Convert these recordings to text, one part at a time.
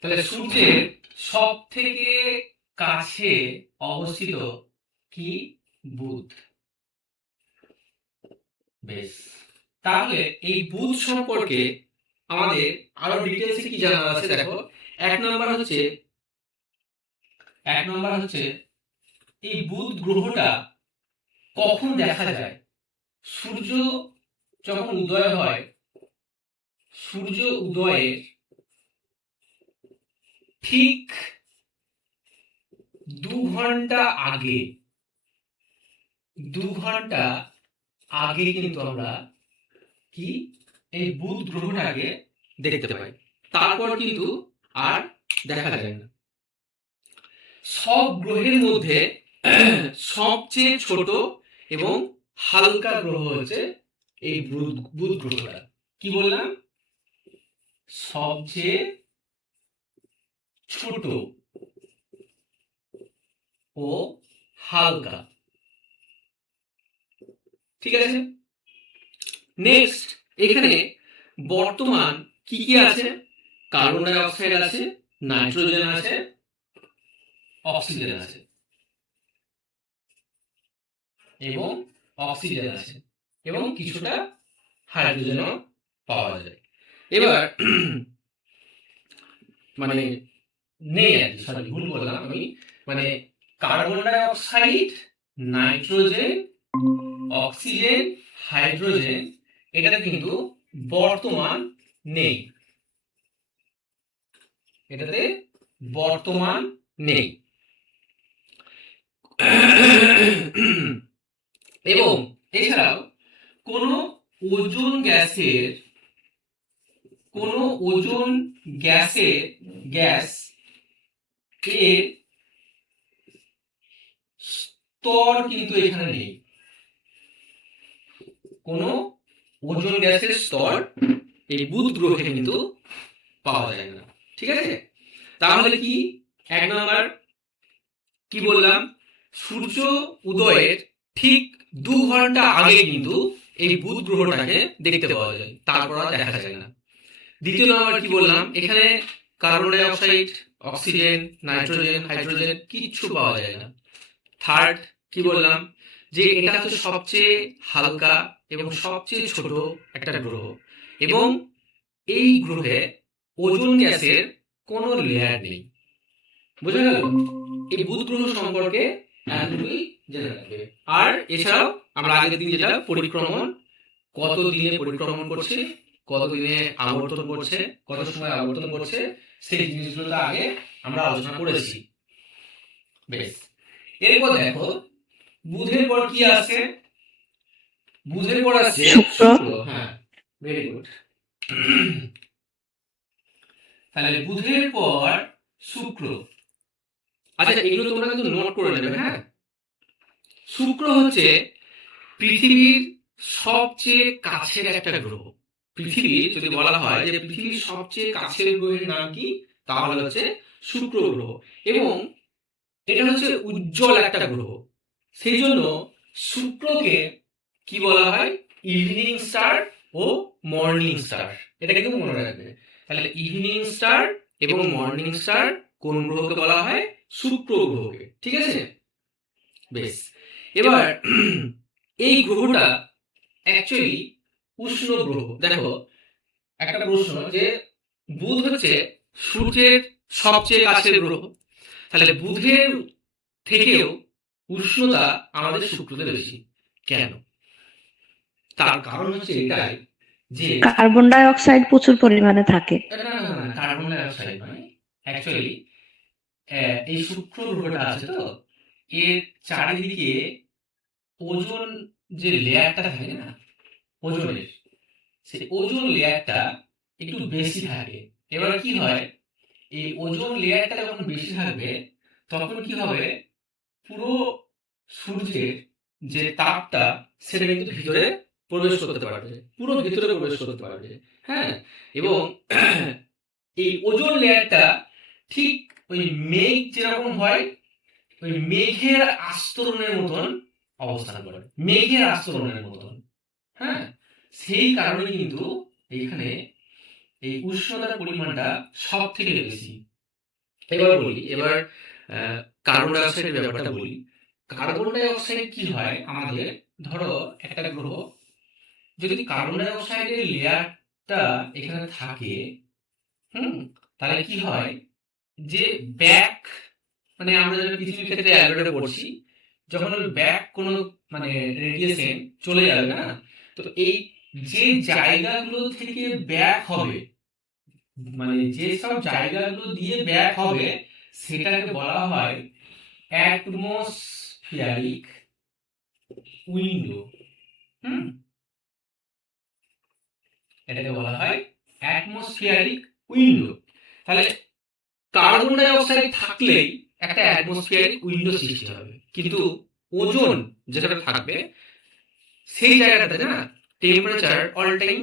তাহলে সূর্যের সব থেকে কাছে অবস্থিত কি? বুধ। বেশ, তাহলে এই বুধ সম্পর্কে আমাদের আরো ডিটেলসে কি জানার আছে দেখো। এক নম্বর হচ্ছে এই বুধ গ্রহটা কখন দেখা যায়? সূর্য যখন উদয় হয়, সূর্য উদয়ের ঠিক 2 ঘন্টা আগে, 2 ঘন্টা আগে কিন্তু আমরা কি এই বুধ গ্রহটাকে দেখতে পাই। তারপর কিন্তু আর দেখা যায় না। সব গ্রহের মধ্যে সবচেয়ে ছোট এবং হালকা গ্রহ হচ্ছে এই বুধ গ্রহটা। কি বললাম? সবচেয়ে ছোট ও হালকা। ঠিক আছে, নেক্সট এখানে বর্তমান কি কি আছে? কার্বন ডাই অক্সাইড আছে, নাইট্রোজেন আছে, অক্সিজেন আছে এবং অক্সিজেন আছে এবং কিছুটা হাইড্রোজেনও পাওয়া যায়। এবার মানে নেই আর কি, সরি ভুল বললাম আমি, মানে carbon die oxide, nitrogen, oxygen, hydrogen এটাতে কিন্তু বর্তমান নেই, এটাতে বর্তমান নেই। এবং এছাড়াও কোনো ওজোন গ্যাসের গ্যাস এর স্তর কিন্তু এখানে নেই। কোনো ওজোন গ্যাসের স্তর এই বুধ গ্রহে কিন্তু পাওয়া যায় না। ঠিক আছে, তাহলে কি এক নম্বর কি বললাম? সূর্য উদয়ের ঠিক 2 ঘন্টা আগে কিন্তু এই বুধ গ্রহটাকে দেখতে পাওয়া যায়, তারপর আর দেখা যায় না। দ্বিতীয় নম্বর কি বললাম? এখানে carbon die oxide, oxygen, nitrogen, hydrogen কিচ্ছু পাওয়া যায় না। থার্ড কি বললাম? যে এটা হচ্ছে সবচেয়ে হালকা এবং সবচেয়ে ছোট একটা গ্রহ এবং এই গ্রহে ওজোন গ্যাসের কোনো লেয়ার নেই। বোঝা গেল? এই বুধ গ্রহ সম্পর্কে এতটুকুই জেনে রাখবে। আর এছাড়াও আমরা আগের দিন যেটা পরিক্রমণ, কত দিনে পরিক্রমণ করছে, কত দিনে আবর্তন করছে, কত সময় আবর্তন করছে, সেই জিনিসগুলো আগে আমরা আলোচনা করেছি। বেশ, এরপর দেখো বুধের পর কি আছে? বুধের পর আছে শুক্র। হ্যাঁ, ভেরি গুড। তাহলে বুধের পর শুক্র। আচ্ছা, এগুলো তোমরা কিন্তু নোট করে নেবে। হ্যাঁ, শুক্র হচ্ছে পৃথিবীর সবচেয়ে কাছের একটা গ্রহ। পৃথিবীর যদি বলা হয় যে পৃথিবীর সবচেয়ে কাছের গ্রহের নাম কি, তাহলে হচ্ছে শুক্র গ্রহ। এবং এটা হচ্ছে উজ্জ্বল একটা গ্রহ, সেই জন্য শুক্রকে কি বলা হয়? ইভিনিং স্টার ও মর্নিং স্টার। এটা কিন্তু মনে রাখবে। তাহলে ইভিনিং স্টার এবং মর্নিং স্টার কোন গ্রহকে বলা হয়? শুক্র গ্রহকে। ঠিক আছে, বেশ। এবার এই গ্রহটা অ্যাকচুয়ালি উষ্ণ গ্রহ। দেখো একটা প্রশ্ন যে বুধ হচ্ছে সূর্যের সবচেয়ে কাছের গ্রহ, তাহলে বুধের থেকেও উষ্ণতা আমাদের শুক্রতে বেশি। কেন? তার কারণ হচ্ছে এটাই যে কার্বন ডাই অক্সাইড প্রচুর পরিমাণে থাকে। না, কার্বন ডাই অক্সাইড নয়, অ্যাকচুয়ালি এই শুক্র গ্রহটা আছে তো, এর চারিদিকে ওজোন যে লেয়ারটা থাকে না, ওজোনের, সেই ওজোন লেয়ারটা একটু বেশি থাকে। এবার কি হয়, এই ওজোন লেয়ারটা যখন বেশি থাকবে তখন কি হবে, পুরো সূর্যের যে তাপটা সেটা কিন্তু ভিতরে প্রবেশ করতে পারবে, পুরো ভিতরে প্রবেশ করতে পারবে। হ্যাঁ, এবং এই ওজোন লেয়ারটা ঠিক ওই মেঘ যেরকম হয়, ওই মেঘের আস্তরণের মতন অবস্থান করে, মেঘের আস্তরণের মতন। হ্যাঁ, সেই কারণে কিন্তু এইখানে এই উষ্ণতার পরিমাণটা সব থেকে বেশি। এবার বলি, এবার কার্বন ডাই অক্সাইডের ব্যাপারটা বলি। কার্বন ডাই অক্সাইড কি হয় আমাদের, ধরো একটা গ্রহ, যদি কার্বন ডাই অক্সাইডের লেয়ারটা এখানে থাকে, তাহলে কি হয় যে ব্যাক, মানে আমরা যেটা পৃথিবীর ক্ষেত্রে অ্যালবেডে পড়ছি, যখন ওই ব্যাক কোনো মানে রেডিয়েশন চলে যাবে না, তো এই যে জায়গাগুলো থেকে ব্যাক হবে, মানে যে সব জায়গাগুলো দিয়ে ব্যাক হবে, সেটাকে বলা হয় অ্যাটমসফিয়ারিক উইন্ডো। হুম এটাকে বলা হয় অ্যাটমসফিয়ারিক উইন্ডো। তাহলে কার্বন ডাই অক্সাইড থাকলেই একটা অ্যাটমসফিয়ারিক উইন্ডো সৃষ্টি হবে, কিন্তু ওজোন যেটা থাকবে সেই জায়গাটাতে না টেম্পারেচার অল টাইম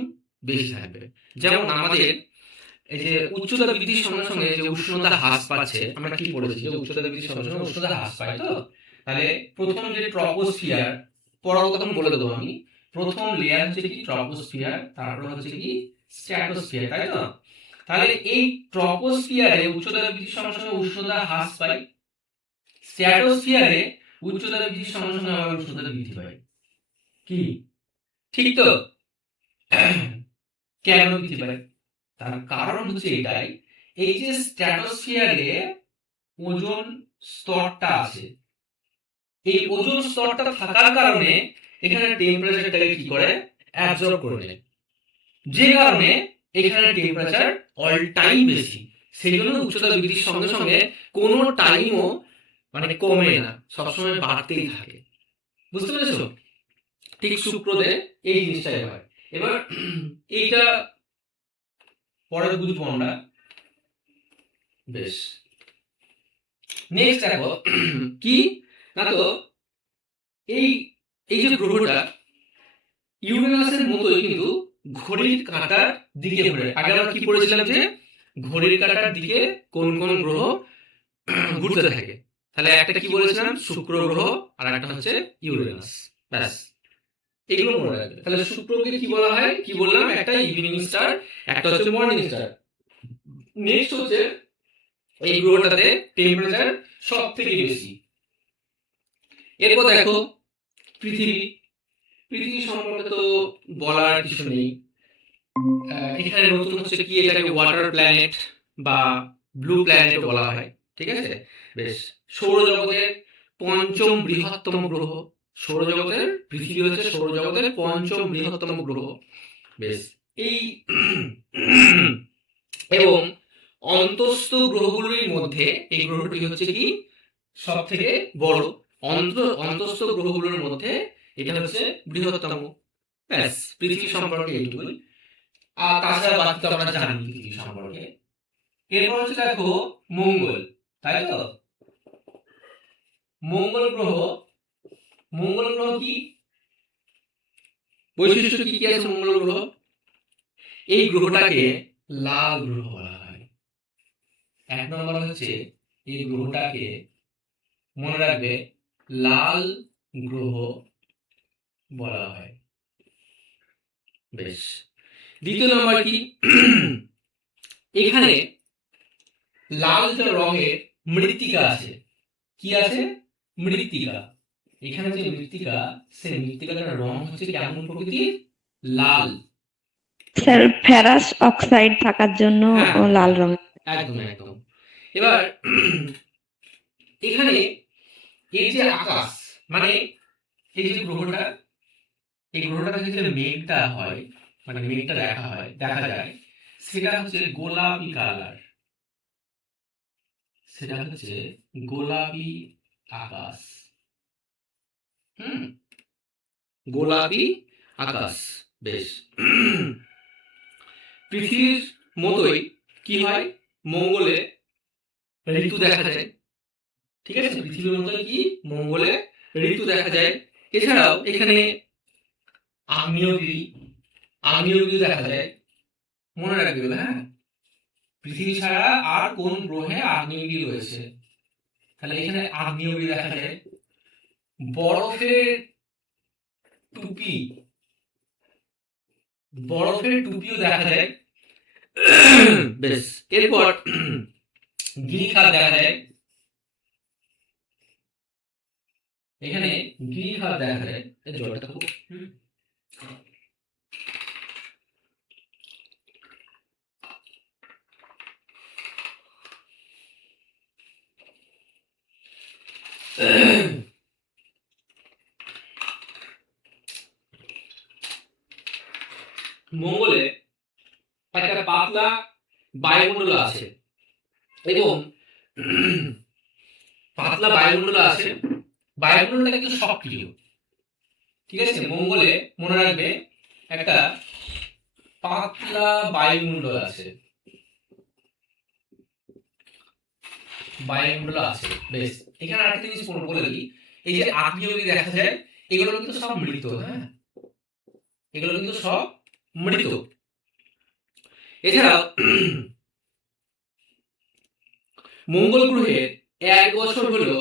বেশি থাকবে। যেমন আমাদের এই যে উচ্চতা বৃদ্ধির সঙ্গে সঙ্গে যে উষ্ণতা হ্রাস পাচ্ছে, আমরা কি পড়েছি যে উচ্চতা বৃদ্ধির সঙ্গে সঙ্গে উষ্ণতা হ্রাস পায়। তো তাহলে প্রথম যে ট্রপোস্ফিয়ার, পরের কথা বলে দেবো আমি, প্রথম লেয়ার হচ্ছে কি ট্রপোস্ফিয়ার, তারপর হচ্ছে কি স্ট্র্যাটোস্ফিয়ার, তাই তো? তাহলে এই ট্রপোস্ফিয়ারে উচ্চতা বৃদ্ধির সঙ্গে সঙ্গে উষ্ণতা হ্রাস পায়, স্ট্র্যাটোস্ফিয়ারে উচ্চতা বৃদ্ধির সঙ্গে সঙ্গে আবার উষ্ণতা বৃদ্ধি পায়। কি ঠিক তো? কেন বৃদ্ধি পায়? তার কারণ হচ্ছে এটাই, এই যে স্ট্র্যাটোস্ফিয়ারে ওজোন স্তরটা আছে, এই ওজোন স্তরটা থাকার কারণে এখানে টেম্পারেচারটাকে কি করে অ্যাবজর্ব করে নেয়, যে কারণে এখানে টেম্পারেচার অল টাইম বেশি। সেই জন্য উচ্চতা বৃদ্ধির সঙ্গে সঙ্গে কোনো টাইমও মানে কমে না, সবসময় বাড়তেই থাকে। বুঝতে পেরেছো? ঠিক শুক্রতে এই জিনিসটাই হয়। এবার এইটা পরে বুঝবো আমরা। বেশ, নেক্সট দেখো কি না, তো এই এই যে গ্রহটা ইউরেনাসের মতোই কিন্তু ঘড়ির কাঁটার দিকে ঘোরে। আগে আমরা কি পড়েছিলাম যে ঘড়ির কাঁটার দিকে কোন কোন গ্রহ ঘুরতে থাকে। তাহলে একটা কি বলেছিলাম, শুক্র গ্রহ, আর একটা হচ্ছে ইউরেনাস। ব্যাস, এগুলো মনে রাখবে। তাহলে শুক্রকে কি বলা হয়, কি বললাম, একটা ইভিনিং স্টার, একটা হচ্ছে মর্নিং স্টার। নেক্সট হচ্ছে এই গ্রহটাতে টেম্পারেচার সব থেকে বেশি। এরপর দেখো পৃথিবী। পৃথিবী সম্পর্কে তো বলার কিছু নেই। এখানে নতুন হচ্ছে কি, এটাকে ওয়াটার প্ল্যানেট বা ব্লু প্ল্যানেট বলা হয়। ঠিক আছে? বেশ, সৌরজগতের পঞ্চম বৃহত্তম গ্রহ। সৌরজগতের পৃথিবী হচ্ছে সৌরজগতের পঞ্চম বৃহত্তম গ্রহ। বেশ, এই এবং অন্তস্থ গ্রহগুলোর মধ্যে এই গ্রহটি হচ্ছে কি সব থেকে বড়। অন্তস্থ গ্রহগুলোর মধ্যে এটা হচ্ছে বৃহত্তম। ব্যাস, পৃথিবী সম্পর্কে এইটুকুই। আর তাছাড়া বাকি তো আমরা জানি পৃথিবী সম্পর্কে। এরপর হচ্ছে দেখো মঙ্গল, তাই তো? মঙ্গল গ্রহ, মঙ্গল গ্রহ কি বৈশিষ্ট্য, কি কি আছে মঙ্গল গ্রহ? এই গ্রহটাকে লাল গ্রহ বলা হয়। এক নম্বর হচ্ছে এই গ্রহটাকে মনে রাখবে লাল গ্রহ বলা হয়। বেশ, দ্বিতীয় নম্বর কি, এখানে লাল যে রঙের মৃত্তিকা আছে, কি আছে, মৃত্তিকা। এখানে যে মৃত্তিকা, সেই মৃত্তিকাটার রং হচ্ছে কেমন প্রকৃতির, লাল। স্যার, ফেরাস অক্সাইড থাকার জন্য হ্যাঁ, লাল রং। একদম একদম। এবার এখানে এই যে আকাশ, মানে এই যে গ্রহটা, এই গ্রহটা থেকে যে মেঘটা হয়, মানে মেঘটা দেখা যায়, সেটা হচ্ছে গোলাপি কালার। সেটা হচ্ছে গোলাপি আকাশ। হুম গোলাপি আকাশ। বেশ, পৃথিবীর মতোই কি হয়, মঙ্গলে ঋতু দেখা যায়। ঠিক আছে? পৃথিবীর মতোই কি মঙ্গলে ঋতু দেখা যায়। এছাড়াও এখানে আগ্নেয়গিরি, আগ্নেয়গিরি দেখা যায়। মনে রাখবে, হ্যাঁ, পৃথিবী ছাড়া আর কোন গ্রহে আগ্নেয়গিরি রয়েছে? তাহলে এখানে আগ্নেয়গিরি দেখা যায়। বরফের টুপি, বরফের টুপিও দেখা যায়। বেশ, এরপর গিরিখাত দেখা যায়। এখানে গিরিখাত দেখা যায়। এই জলটা খুব মঙ্গলে একটা পাতলা বায়ুমণ্ডল আছে এবং পাতলা বায়ুমণ্ডল আছে, বায়ুমণ্ডলটা কিন্তু সক্রিয়। ঠিক আছে, মঙ্গলে মনে রাখবে একটা পাতলা বায়ুমণ্ডল আছে, বায়ুমণ্ডল আছে। বেশ, এখানে আরেকটা জিনিস বলে দিই, এই যে আগ্নেয়গিরি দেখা যায়, এগুলো কিন্তু সব মৃত। হ্যাঁ, এগুলো কিন্তু সব মৃত। এছাড়াও মঙ্গল গ্রহের 1 বছর হলো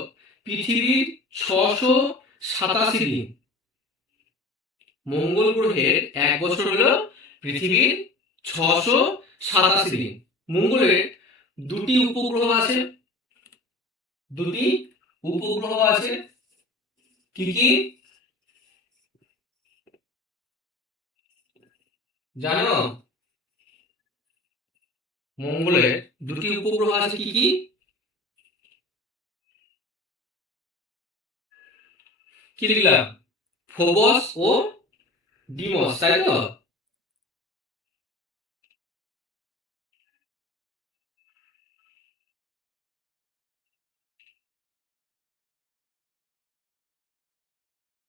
পৃথিবীর 687 দিন। মঙ্গল গ্রহের 1 বছর হলো পৃথিবীর 687 দিন। মঙ্গলের 2টি উপগ্রহ আছে, 2টি উপগ্রহ আছে। কি কি জানো? মঙ্গলের 2টি উপগ্রহ আছে, কি কি? কি লিখলাম? ফোবস ও ডিমস, তাই তো?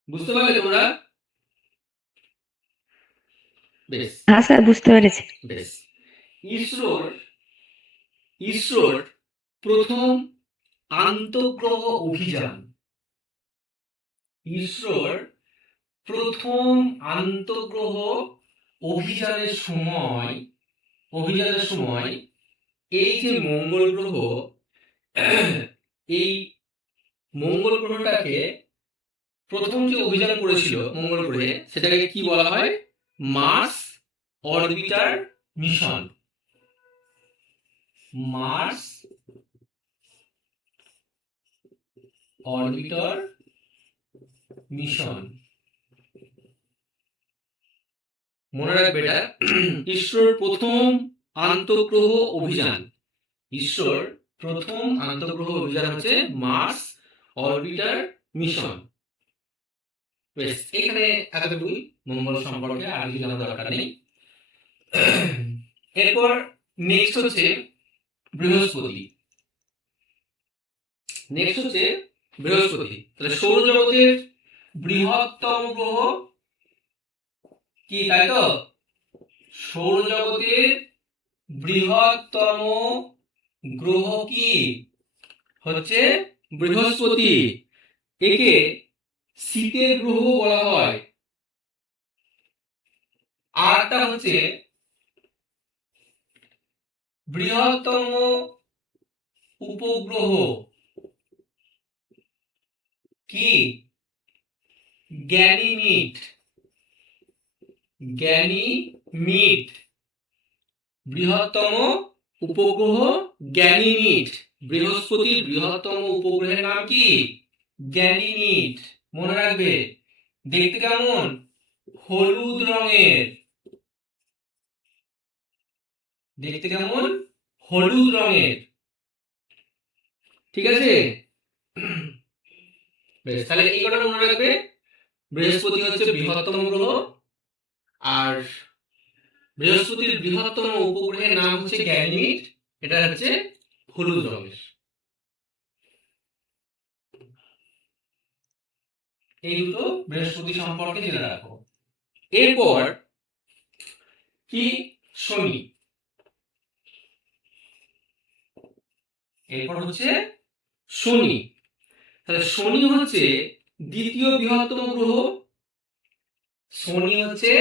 বুঝতে পারলে তোমরা? বেশ, হ্যাঁ স্যার, বুঝতে পেরেছি। বেশ। ইসরোর প্রথম আন্তঃগ্রহ অভিযান, ইসরোর প্রথম আন্তঃগ্রহ অভিযানের সময় এই যে মঙ্গল গ্রহ, এই মঙ্গল গ্রহটাকে প্রথম যে অভিযান করেছিল মঙ্গল গ্রহে, সেটাকে কি বলা হয়? Mars orbiter mission. Mars orbiter mission, মনে রাখবে এটা। ইসরোর প্রথম আন্তঃগ্রহ অভিযান, ইসরোর প্রথম আন্তঃগ্রহ অভিযান হচ্ছে মার্স অরবিটার মিশন। বেশ, এখানে এতটুকুই মঙ্গল সম্পর্কে, আর কিছু জানার দরকার নেই। এরপর নেক্সট হচ্ছে বৃহস্পতি। তাহলে সৌরজগতের বৃহত্তম গ্রহ কি, তাই তো? সৌরজগতের বৃহত্তম গ্রহ কি? হচ্ছে বৃহস্পতি। একে শীতের গ্রহ বলা হয়। আরটা হচ্ছে বৃহত্তম উপগ্রহ কি? গ্যানিমিড। বৃহত্তম উপগ্রহ গ্যানিমিড। বৃহস্পতির বৃহত্তম উপগ্রহের নাম কি? গ্যানিমিড। মনে রাখবে, দেখতে কেমন? হলুদ রঙের। দেখতে কেমন? হলুদ রঙের। ঠিক আছে? বেশ, তাহলে এই কথা মনে রাখবে, বৃহস্পতি হচ্ছে বৃহত্তম গ্রহ, আর বৃহস্পতির বৃহত্তম উপগ্রহের নাম হচ্ছে গ্যানিমিড। এটা হচ্ছে হলুদ রঙের। এই দুটো বৃহস্পতি সম্পর্কে জেনে রাখো। এরপর কি? শনি। এরপর হচ্ছে শনি। তাহলে শনি হচ্ছে দ্বিতীয় বৃহত্তম গ্রহ। শনি হচ্ছে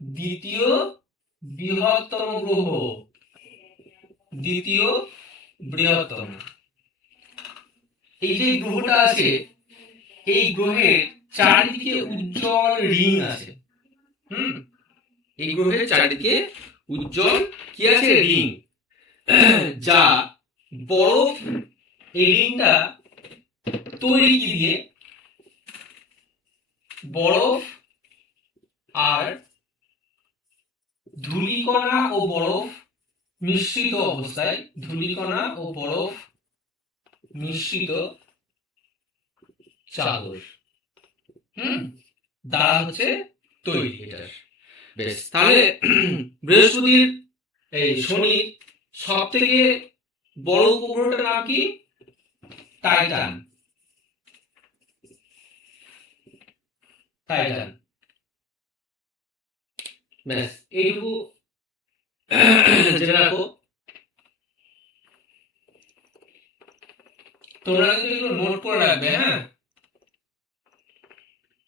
দ্বিতীয় বৃহত্তম গ্রহ, দ্বিতীয় বৃহত্তম। এই যে গ্রহটা আছে, এই গ্রহের চারিদিকে উজ্জ্বল রিং আছে। এই গ্রহের চারিদিকে উজ্জ্বল কি আছে রিং, যা বরফ, এই রিংটা তৈরি কি দিয়ে, বরফ আর ধূলিকণা ও বরফ মিশ্রিত অবস্থায়, ধূলিকণা ও বরফ মিশ্রিত চাদর দ্বারা হচ্ছে তৈরি এটা। বেশ, তাহলে বৃহস্পতির এই শনির সব থেকে বড় উপগ্রহটার নাম কি? টাইটান। টাইটান। ব্যাস, এইটুকু জেনে রাখো। তোমরা কিন্তু এগুলো নোট করে রাখবে, হ্যাঁ।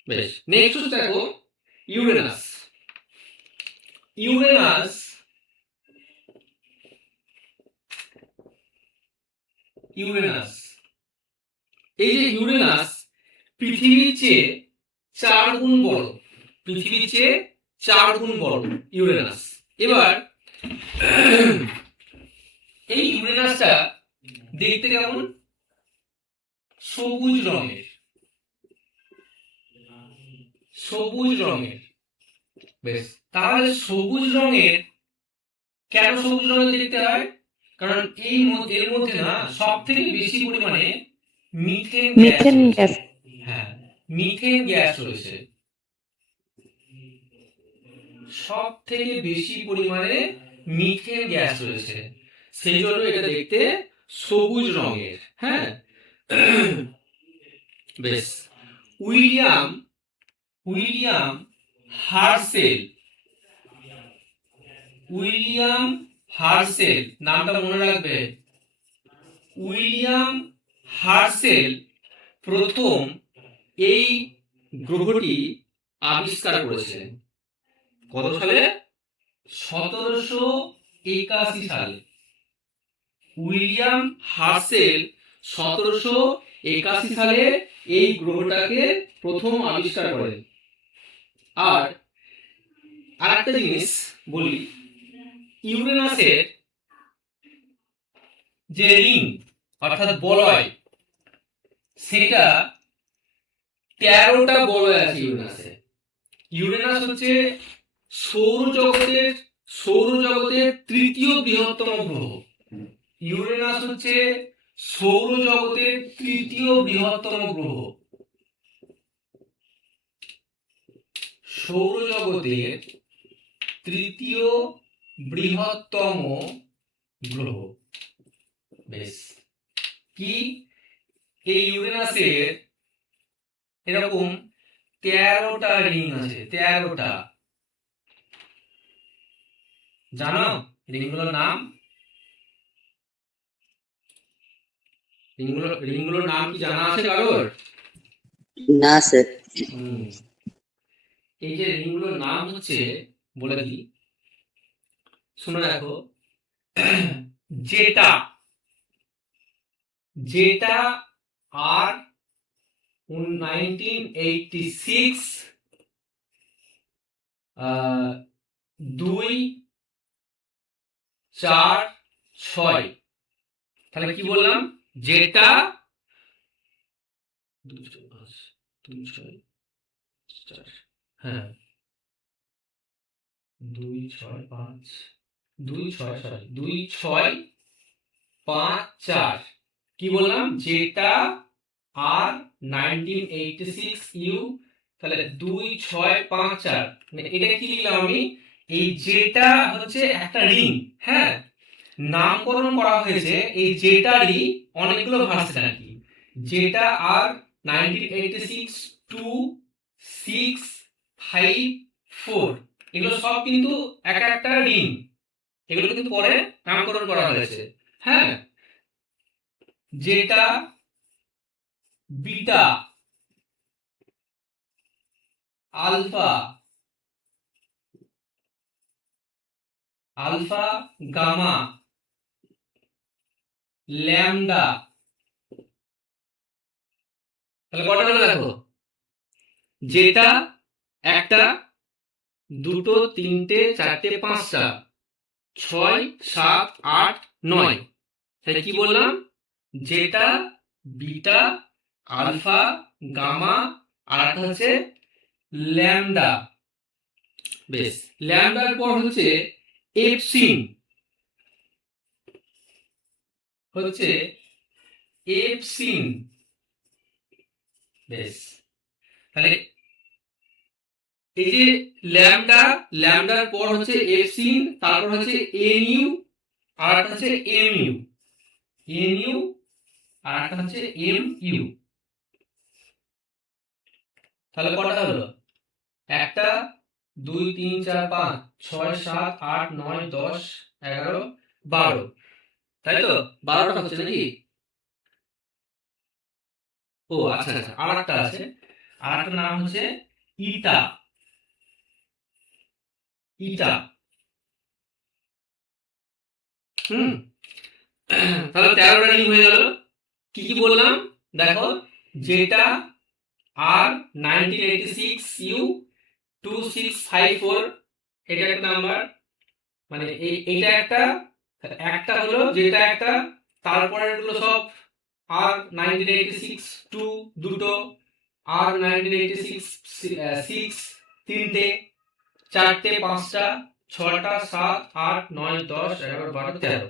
বেশ, নেক্সট হচ্ছে দেখো ইউরেনাস। ইউরেনাস ইউরেনাস এই যে ইউরেনাস পৃথিবীর চেয়ে 4 গুণ বড়, পৃথিবীর চেয়ে 4 গুণ বড় ইউরেনাস। এবার এই ইউরেনাসটা দেখতে কেমন? সবুজ রঙের, সবুজ রঙের। বেশ, তাহলে সবুজ রঙের কেন সবুজ রঙের দেখতে হয়? কারণ এর মধ্যে না সব থেকে বেশি পরিমাণে মিথেন গ্যাস, হ্যাঁ মিথেন গ্যাস রয়েছে, সব থেকে বেশি পরিমাণে মিথেন গ্যাস রয়েছে, সেই জন্য এটা দেখতে সবুজ রঙের, হ্যাঁ। বেশ, William William herself, William herself নামটা মনে রাখবে। উইলিয়াম হার্সেল প্রথম এই গ্রহটি আবিষ্কার করেছিলেন। কত সালে? 1781 সালে। উইলিয়াম হার্সেল 1781 সালে এই গ্রহটাকে প্রথম আবিষ্কার করেন। আর আরেকটা জিনিস বলি, ইউরেনাসের যে রিং অর্থাৎ বলয়, সেটা 13টা বলয় আছে ইউরেনাসে। ইউরেনাস হচ্ছে সৌরজগতের তৃতীয় বৃহত্তম গ্রহ। ইউরেনাস হচ্ছে সৌরজগতের তৃতীয় বৃহত্তম গ্রহ। সৌরজগতের তৃতীয় বৃহত্তম গ্রহ। বেশ, কি এই ইউরেনাসের এরকম 13টা রিং আছে, 13টা। জানো রিংগুলোর নাম? রিংগুলোর নাম কি জানা আছে কারোর? না স্যার। এই যে রিংগুলোর নাম হচ্ছে, বলে দিই, শুনে রাখো। যেটা যেটা আর 1986 2 4 6। তাহলে কি বললাম? যেটা 2 6 4, হ্যাঁ 2 6 5 2 6 2 6 5 4। কি বললাম? যেটা আর 1986 ইউ, তাহলে 2 6 5 4। মানে এটা কি লিখলাম আমি? এই যেটা হচ্ছে একটা রিং, হ্যাঁ, নামকরণ করা হয়েছে এই যেটারই অনেকগুলো ভার্সন আর কি। যেটা আর 1986 2 6 5 4, এগুলো সব কিন্তু একটা রিং, এগুলো কিন্তু পরে নামকরণ করা হয়েছে, হ্যাঁ। যেটা, beta, alpha, alpha gamma, lambda. তাহলে কটা হলো দেখো? যেটা একটা, দুটো, তিনটে, চারটে, পাঁচটা। 6 7 8 9, তাহলে কি বললাম, যেটা, বিটা, আলফা, গামা, আর একটা হচ্ছে ল্যামডা। বেশ, ল্যামডার পর হচ্ছে এপসিন, হচ্ছে এপসিন। বেশ, তাহলে এই যে ল্যামডার পর হচ্ছে এপসিন, তারপর হচ্ছে এনইউ, আর একটা হচ্ছে এনইউ, আর একটা হচ্ছে এমইউ। তাহলে কটা হলো? 1 2 3 4 5 6 7 8 9 10 11 12, তাই তো? 12টা হচ্ছে নাকি? ও আচ্ছা আচ্ছা, আর একটা আছে, আর একটা নাম হচ্ছে ইটা। ইটা। হুম, তাহলে 13টা রিং হয়ে গেল। কি কি বললাম দেখো, যেটা, আর 1986 ইউ 2654, এটা একটা নাম্বার, মানে এইটা একটা, একটা হলো যেটা একটা, তারপরের গুলো সব আর 1986 টু দুটো, আর 1986 সিক্স তিনটে, চারটে, পাঁচটা, ছটা, 7 8 9 10 11 12 13।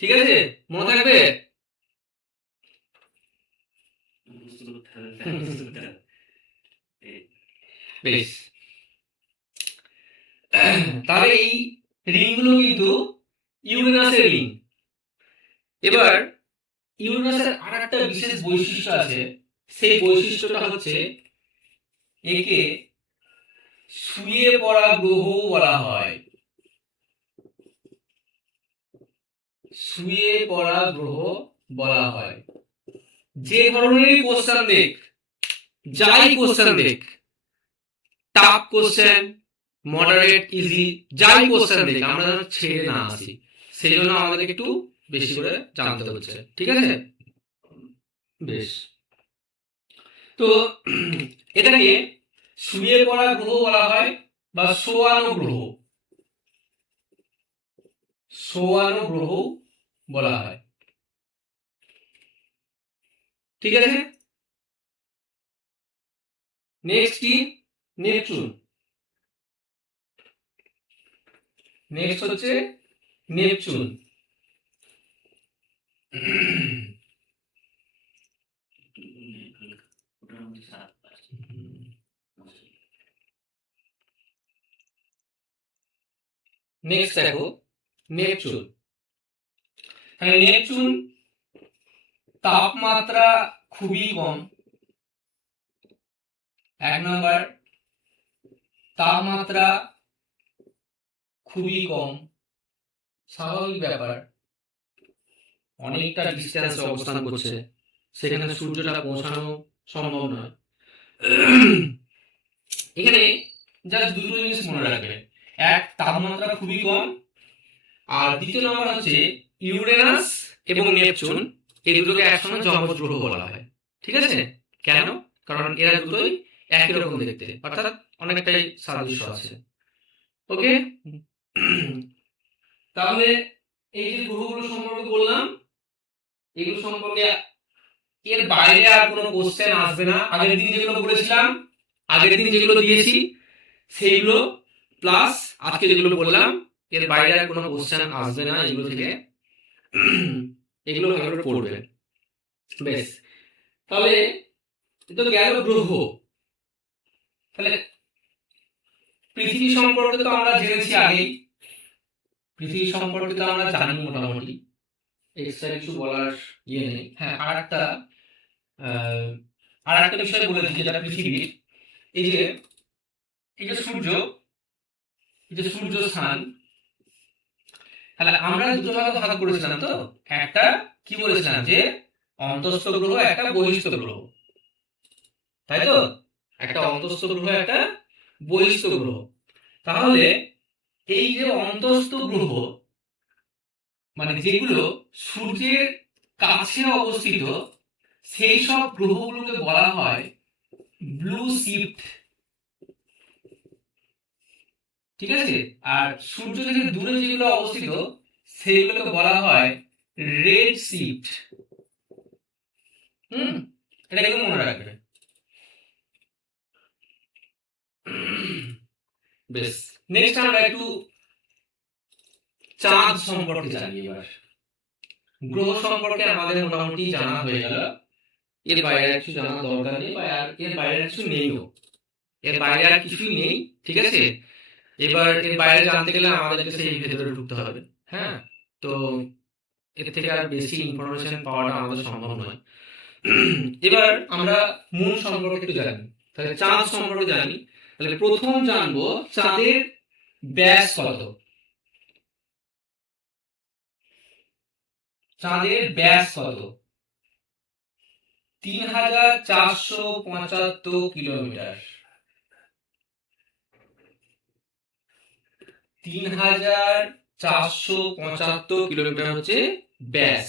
ঠিক আছে, মনে থাকবে? বেশ, তাহলে এই রিংগুলো কিন্তু ইউরেনাসের রিং। এবার ইউরেনাসের আরেকটা বিশেষ বৈশিষ্ট্য আছে, সেই বৈশিষ্ট্যটা হচ্ছে একে শুয়ে পড়া গ্রহ বলা হয়। শুয়ে পড়া গ্রহ বলা হয়। যে ধরনেরই কোশ্চেন দেখ, যাই কোশ্চেন দেখ, টাফ কোশ্চেন, মডারেট, ইজি, যাই কোশ্চেন দেখ, আমরা যেন ছেড়ে না আসি, সেই জন্য আমাদেরকে একটু বেশি করে জানতে হচ্ছে। ঠিক আছে? বেশ, তো এটাকে শুয়ে পড়া গ্রহ বলা হয়, বা শোয়ানো গ্রহ, শোয়ানো গ্রহ বলা হয়। ঠিক আছে? নেক্সট কি? নেপচুন। নেক্সট হচ্ছে নেপচুন। নেক্সট দেখো নেপচুন। তাহলে নেপচুন তাপমাত্রা খুবই কম। 1 নম্বর, তাপমাত্রা খুবই কম, স্বাভাবিক ব্যাপার, অনেকটা ডিস্টেন্সে অবস্থান করছে, সেখানে সূর্যটা পৌঁছানো সম্ভব নয়। এখানে জাস্ট দুটো জিনিস মনে রাখবে, এক, তাপমাত্রা খুবই কম, আর দ্বিতীয় নম্বর হচ্ছে ইউরেনাস এবং নেপচুন, এই দুটোকে একসঙ্গে যমজ গ্রহ বলা হয়। ঠিক আছে? কেন? কারণ এরা দুটোই একই রকম দেখতে, অর্থাৎ অনেকটাই সাদৃশ্য আছে। ওকে, তাহলে এই যে গ্রহগুলো সম্পর্কে বললাম, এগুলো সম্পর্কে এর বাইরে আর কোনো কোশ্চেন আসবে না। আগের দিন যেগুলো বলেছিলাম, আগের দিন যেগুলো দিয়েছি সেইগুলো, প্লাস আজকে যেগুলো বললাম, এর বাইরে আর কোনো কোশ্চেন আসবে না এগুলো থেকে। এগুলো ভালো করে পড়বে। বেশ, তাহলে তো গেল গ্রহ। তাহলে পৃথিবী সম্পর্কে তো আমরা জেনেছি আগেই, পৃথিবী সম্পর্কে তো আমরা জানি মোটামুটি, এক্সট্রা কিছু বলার ইয়ে নেই। হ্যাঁ, আর একটা বিষয় বলে দিই, যেটা পৃথিবীর, এই যে সূর্য, এই যে সূর্য স্থান, তাহলে আমরা দুটো ভাগে ভাগ করেছিলাম তো, একটা কি বলেছিলাম যে অন্তঃস্থ গ্রহ, একটা বহিঃস্থ গ্রহ, তাই তো? একটা অন্তঃস্থ গ্রহ, একটা বহিঃস্থ গ্রহ। তাহলে এই যে অন্তঃস্থ গ্রহ, মানে যেগুলো সূর্যের কাছে অবস্থিত, সেই সব গ্রহগুলোকে বলা হয় ব্লু শিফট। ঠিক আছে? আর সূর্য থেকে দূরে যেগুলো অবস্থিত সেগুলোকে বলা হয় রেড শিফট। এটা কিন্তু মনে রাখবে। বেশ, নেক্সট আমরা একটু চাঁদ সম্পর্কে জানি। এবার গ্রহ সম্পর্কে আমাদের মোটামুটি জানা হয়ে গেল। এর বাইরে আর কিছু জানার দরকার নেই, বা এর বাইরে আর কিছু নেইও। এর বাইরে আর কিছুই নেই, ঠিক আছে? এবার এর বাইরে জানতে গেলে আমাদেরকে সেই ভেতরে ঢুকতে হবে। হ্যাঁ, তো এর থেকে আর বেশি ইনফরমেশন পাওয়াটা আমাদের সম্ভব নয়। এবার আমরা মুন সম্পর্কে একটু জানি, তাহলে চাঁদ সম্পর্কে জানি। তাহলে প্রথম জানবো চাঁদের ব্যাস কত। চাঁদের ব্যাস কত? ৩,৪৭৫ কিলোমিটার। ৩,৪৭৫ কিলোমিটার হচ্ছে ব্যাস।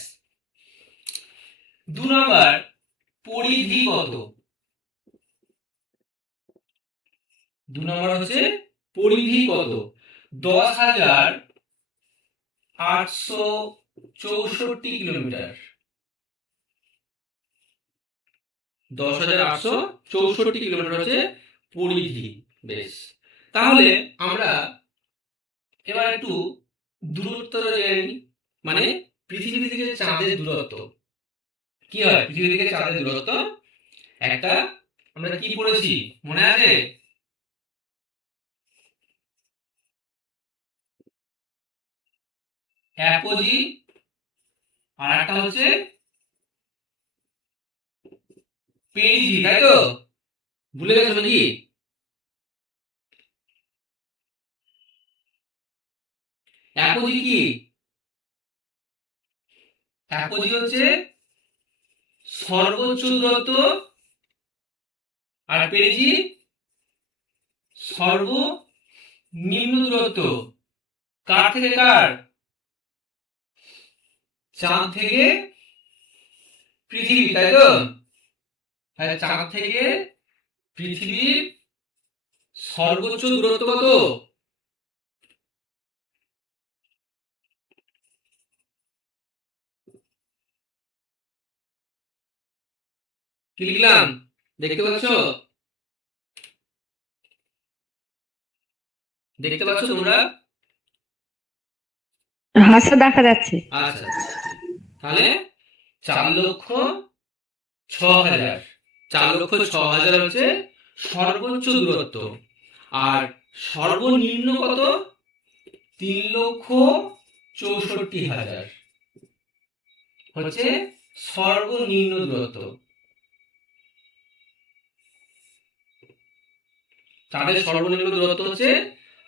২ নম্বর, পরিধি কত? ২ নম্বর হচ্ছে পরিধি কত? ১০,৮৬৪ কিলোমিটার। ১০,৮৬৪ কিলোমিটার হচ্ছে পরিধি। বেশ, তাহলে আমরা এবার একটু দূরত্বটা জেনে নিই। মানে পৃথিবী থেকে চাঁদের দূরত্ব কি হয়? পৃথিবী থেকে চাঁদের দূরত্ব একটা, আমরা কি পড়েছি মনে আছে? অ্যাপোজি, আর একটা হচ্ছে পেরিজি, তাই তো? ভুলে গেছো নাকি? অ্যাপোজি কি? অ্যাপোজি হচ্ছে সর্বোচ্চ দূরত্ব, আর পেরিজি সর্বনিম্ন দূরত্ব। কার থেকে কার? চাঁদ থেকে পৃথিবী, তাই তো? তাহলে চাঁদ থেকে পৃথিবীর সর্বোচ্চ দূরত্ব কত? কি লিখলাম দেখতে পাচ্ছ? দেখতে পাচ্ছ তোমরা? হ্যাঁ স্যার, দেখা যাচ্ছে। আচ্ছা, তাহলে 4,06,000। 4,06,000 হচ্ছে সর্বোচ্চ দূরত্ব। আর সর্বনিম্ন কত? 3,64,000 হচ্ছে সর্বনিম্ন দূরত্ব। চাঁদের সর্বনিম্ন দূরত্ব হচ্ছে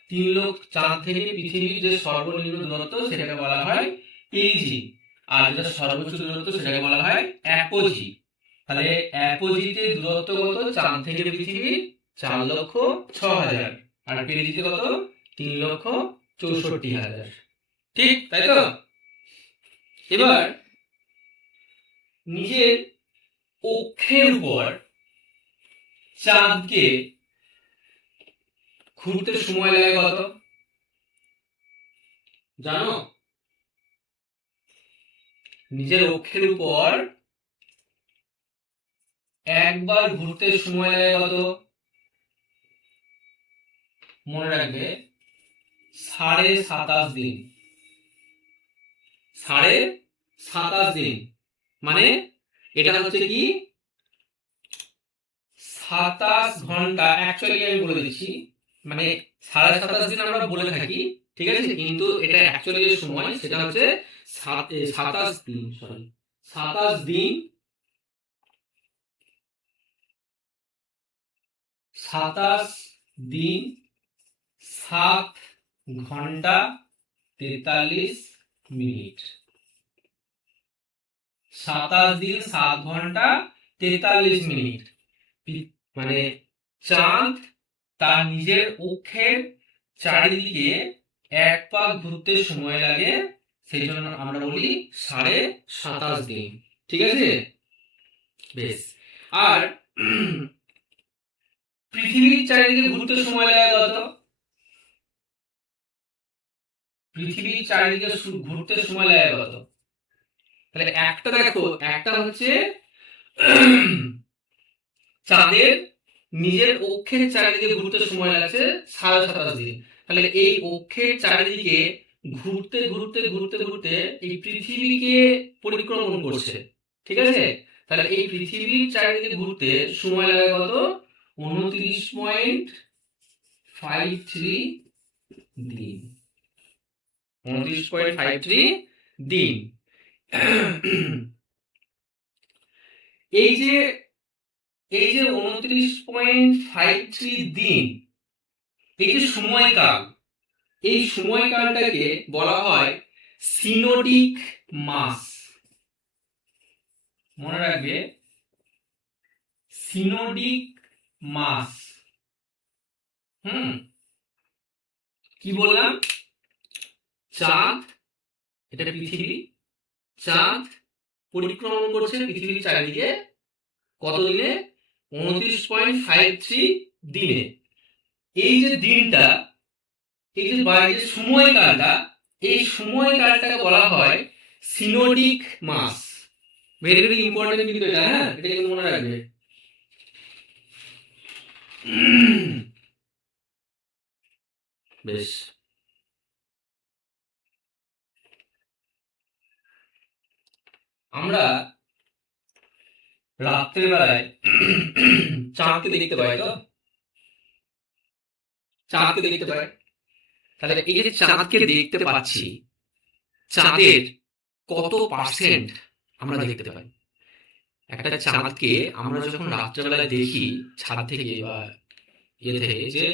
3,00,000। চাঁদ থেকে পৃথিবীর যে সর্বনিম্ন দূরত্ব সেটাকে বলা হয় পেরিজি, আর যেটা সর্বোচ্চ দূরত্ব সেটাকে বলা হয় অ্যাপোজি। তাহলে অ্যাপোজিতে দূরত্ব কত চাঁদ থেকে পৃথিবীর? 4,06,000। আর পেরিজিতে কত? 3,64,000। ঠিক তাই তো? এবার নিজের অক্ষের উপর চাঁদকে ঘুরতে সময় লাগে কত জানো? নিজের অক্ষের উপর একবার ঘুরতে সময় লাগে কত? মনে রাখবে, 27.5 দিন। 27.5 দিন মানে এটা হচ্ছে কি 27 ঘন্টা। অ্যাকচুয়ালি আমি বলে দিচ্ছি, মানে 27.5 দিন আমরা বলে থাকি, ঠিক আছে? কিন্তু এটা অ্যাকচুয়ালি যে সময় সেটা হচ্ছে 27 দিন, সরি 27 দিন, 27 দিন 7 ঘন্টা 43 মিনিট। 27 দিন 7 ঘন্টা 43 মিনিট। মানে চাঁদ তার নিজের অক্ষের চারিদিকে এক পাক ঘুরতে সময় লাগে, সেই জন্য আমরা বলি 27.5 দিন। ঠিক আছে? বেশ, আর পৃথিবীর চারিদিকে ঘুরতে সময় লাগে কত? পৃথিবীর চারিদিকে ঘুরতে সময় লাগে কত? তাহলে একটা দেখো, একটা হচ্ছে চাঁদের নিজের অক্ষের চারিদিকে ঘুরতে সময় লাগছে 27.5 দিন। তাহলে এই অক্ষের চারিদিকে ঘুরতে ঘুরতে ঘুরতে ঘুরতে এই পৃথিবীকে পরিক্রমণ করছে, ঠিক আছে? তাহলে এই পৃথিবীর চারিদিকে ঘুরতে সময় লাগে কত? 29.53 দিন। 29.53 দিন। এই যে 29.53 দিন, এই যে সময়কাল, এই সময়কালটাকে বলা হয় সিনোডিক মাস। মনে রাখবে, সিনোডিক মাস। কি বললাম? চাঁদ, এটা পৃথিবী, চাঁদ পরিক্রমণ করছে পৃথিবীর চারিদিকে কত দিনে? 29.53 দিনে। এই যে দিনটা, এই যে বাইরের সময়কালটা, এই সময়কালটাকে বলা হয় সিনোডিক মাস। ভেরি ভেরি ইম্পর্টেন্ট কিন্তু এটা, হ্যাঁ, এটা কিন্তু মনে রাখবে। বেশ, আমরা রাত্রের বেলায় চাঁদকে দেখতে পাই তো? চাঁদকে দেখতে পাই। তাহলে এই যে চাঁদকে দেখতে পাচ্ছি, চাঁদের কত পার্সেন্ট আমরা দেখতে পাই? একটা চাঁদকে আমরা যখন রাত্রেবেলায় দেখি ছাদ থেকে বা ইয়ে থেকে, যে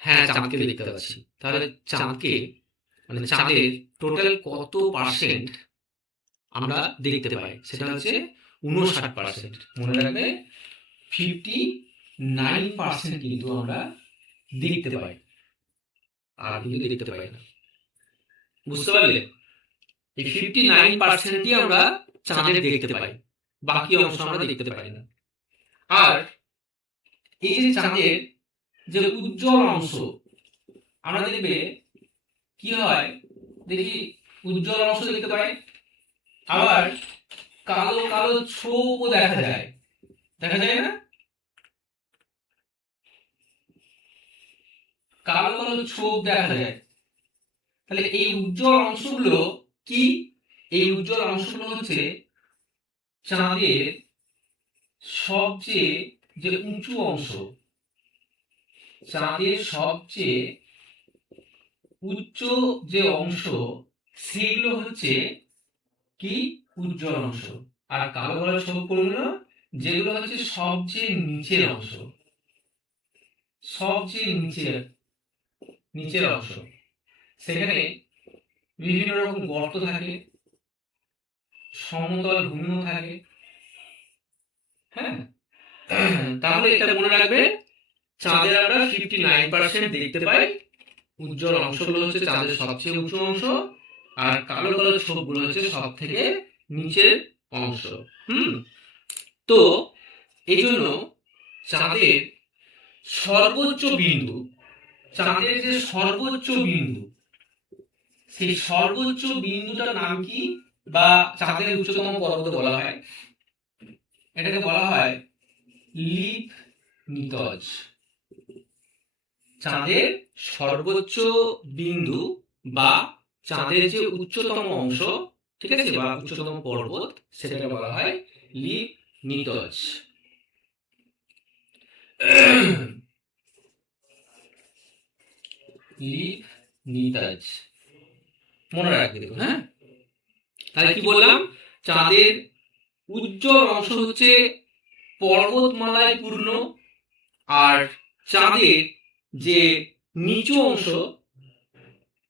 হ্যাঁ চাঁদকে দেখতে পাচ্ছি, তাহলে চাঁদকে মানে চাঁদের টোটাল কত পার্সেন্ট আমরা দেখতে পাই? সেটা হচ্ছে 59%। মনে রাখবে, 59% কিন্তু আমরা দেখতে পাই, আর কিন্তু দেখতে পাই না। বুঝতে পারলে? এই 59%ই আমরা চাঁদের দেখতে পাই, বাকি অংশ আমরা দেখতে পাই না। আর এই যে চাঁদের যে উজ্জ্বল অংশ, আমরা দেখবে কি হয়, দেখি উজ্জ্বল অংশ দেখতে পাই, আবার কালো কালো ছোপও দেখা যায়, দেখা যায় না? কালো কালো ছোপ দেখা যায়। তাহলে এই উজ্জ্বল অংশগুলো কি? এই উজ্জ্বল অংশগুলো হচ্ছে চাঁদের সবচেয়ে যে উঁচু অংশ, চাঁদের সবচেয়ে উচ্চ যে অংশ, সেগুলো হচ্ছে কি? উজ্জ্বল অংশ। আর কালো কালো ছোপ কোনগুলো? যেগুলো হচ্ছে সবচেয়ে নিচের অংশ, সবচেয়ে নিচের অংশ। সেখানে বিভিন্ন রকম গর্ত থাকে, সমতল ভূমিও থাকে, হ্যাঁ। তাহলে এটা মনে রাখবে, চাঁদের আমরা 59% দেখতে পাই। উজ্জ্বল অংশগুলো হচ্ছে চাঁদের সবচেয়ে উঁচু অংশ, আর কালো কালো ছোপগুলো হচ্ছে সব থেকে নিচের অংশ। তো এই জন্য চাঁদের সর্বোচ্চ বিন্দু, চাঁদের যে সর্বোচ্চ বিন্দু, সেই সর্বোচ্চ বিন্দুটার নাম কি? বা চাঁদের উচ্চতম পর্বত বলা হয়, এটাকে বলা হয় লিপ নিতজ। চাঁদের সর্বোচ্চ বিন্দু বা চাঁদের যে উচ্চতম অংশ, ঠিক আছে, বা উচ্চতম পর্বত, সেটাকে বলা হয় লিপ নিতজ। লিপ নিতজ মনে রাখবে, দেখুন, হ্যাঁ। তাহলে কি বললাম? চাঁদের উজ্জ্বল অংশ হচ্ছে পর্বতমালায় পূর্ণ, আর চাঁদের যে নিচু অংশ,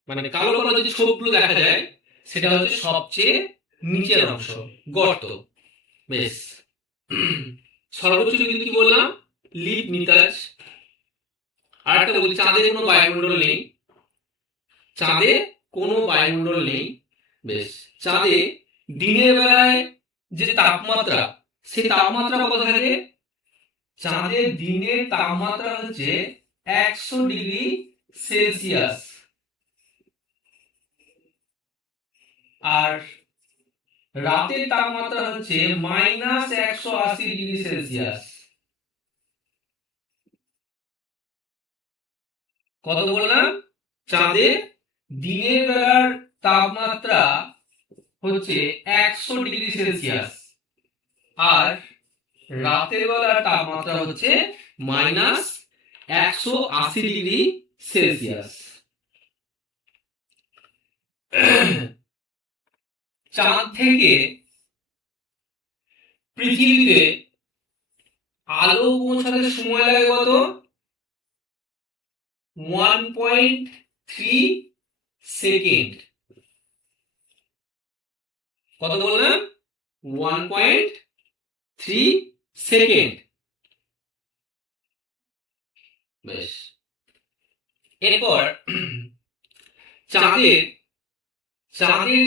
মানে কালো কালো যে ছোপগুলো দেখা যায়, সেটা হচ্ছে সবচেয়ে নিচের অংশ, গর্ত। বেশ, সর্বোচ্চ কিন্তু কি বললাম? লিপ নিতাজ। আর একটা বলি, চাঁদে কোনো বায়ুমণ্ডল নেই, চাঁদে কোনো বায়ুমণ্ডল নেই। বেশ, চাঁদে দিনের বেলায় যে তাপমাত্রা, সেই তাপমাত্রা কত থাকে? চাঁদের দিনের তাপমাত্রা হচ্ছে 100 ডিগ্রি সেলসিয়াস। আর রাতের তাপমাত্রা হচ্ছে -180°C। কত বললাম? চাঁদে দিনের বেলার তাপমাত্রা হচ্ছে 100°C আর রাতের বেলার তাপমাত্রা হচ্ছে -180°C। চাঁদ থেকে পৃথিবীতে আলো পৌঁছাতে সময় লাগে কত? 1.3 সেকেন্ড। কত বললাম? 1.3 সেকেন্ড। বেশ, এরপর চাঁদের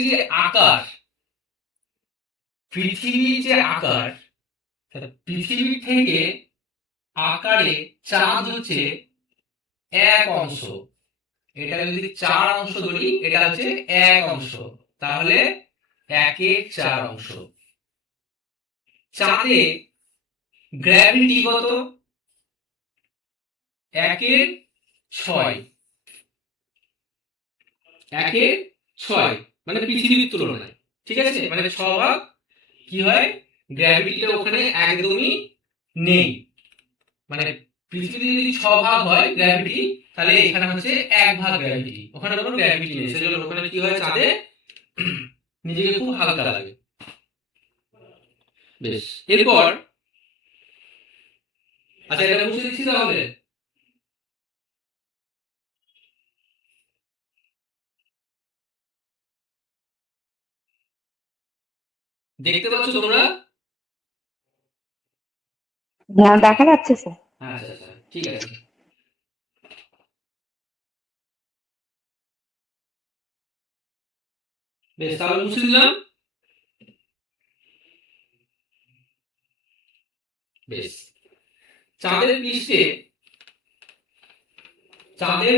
যে আকার, পৃথিবীর যে আকার, পৃথিবী থেকে আকারে চাঁদ হচ্ছে 1 অংশ। এটা যদি 4 অংশ ধরি, এটা হচ্ছে 1 অংশ, তাহলে 1-এর 4 অংশ। চাঁদে গ্র্যাভিটি কত? 1-এর 6। 1-এর 6 মানে পৃথিবীর তুলনায়, ঠিক আছে? মানে 6 ভাগ কি হয়, গ্র্যাভিটিটা ওখানে একদমই নেই। মানে পৃথিবীতে যদি 6 ভাগ হয় গ্র্যাভিটি, তাহলে এখানে হচ্ছে 1 ভাগ গ্র্যাভিটি, ওখানে কোনো গ্র্যাভিটি নেই। সেজন্য ওখানে কি হয়, চাঁদে নিজেকে খুব হালকা লাগে। বেশ, এরপর আচ্ছা, এটা মুছে দিচ্ছি তাহলে। দেখতে পাচ্ছ তোমরা? হ্যাঁ, দেখা যাচ্ছে স্যার। আচ্ছা আচ্ছা, ঠিক আছে। বেশ, তাহলে মুছে দিলাম। বেশ, চাঁদের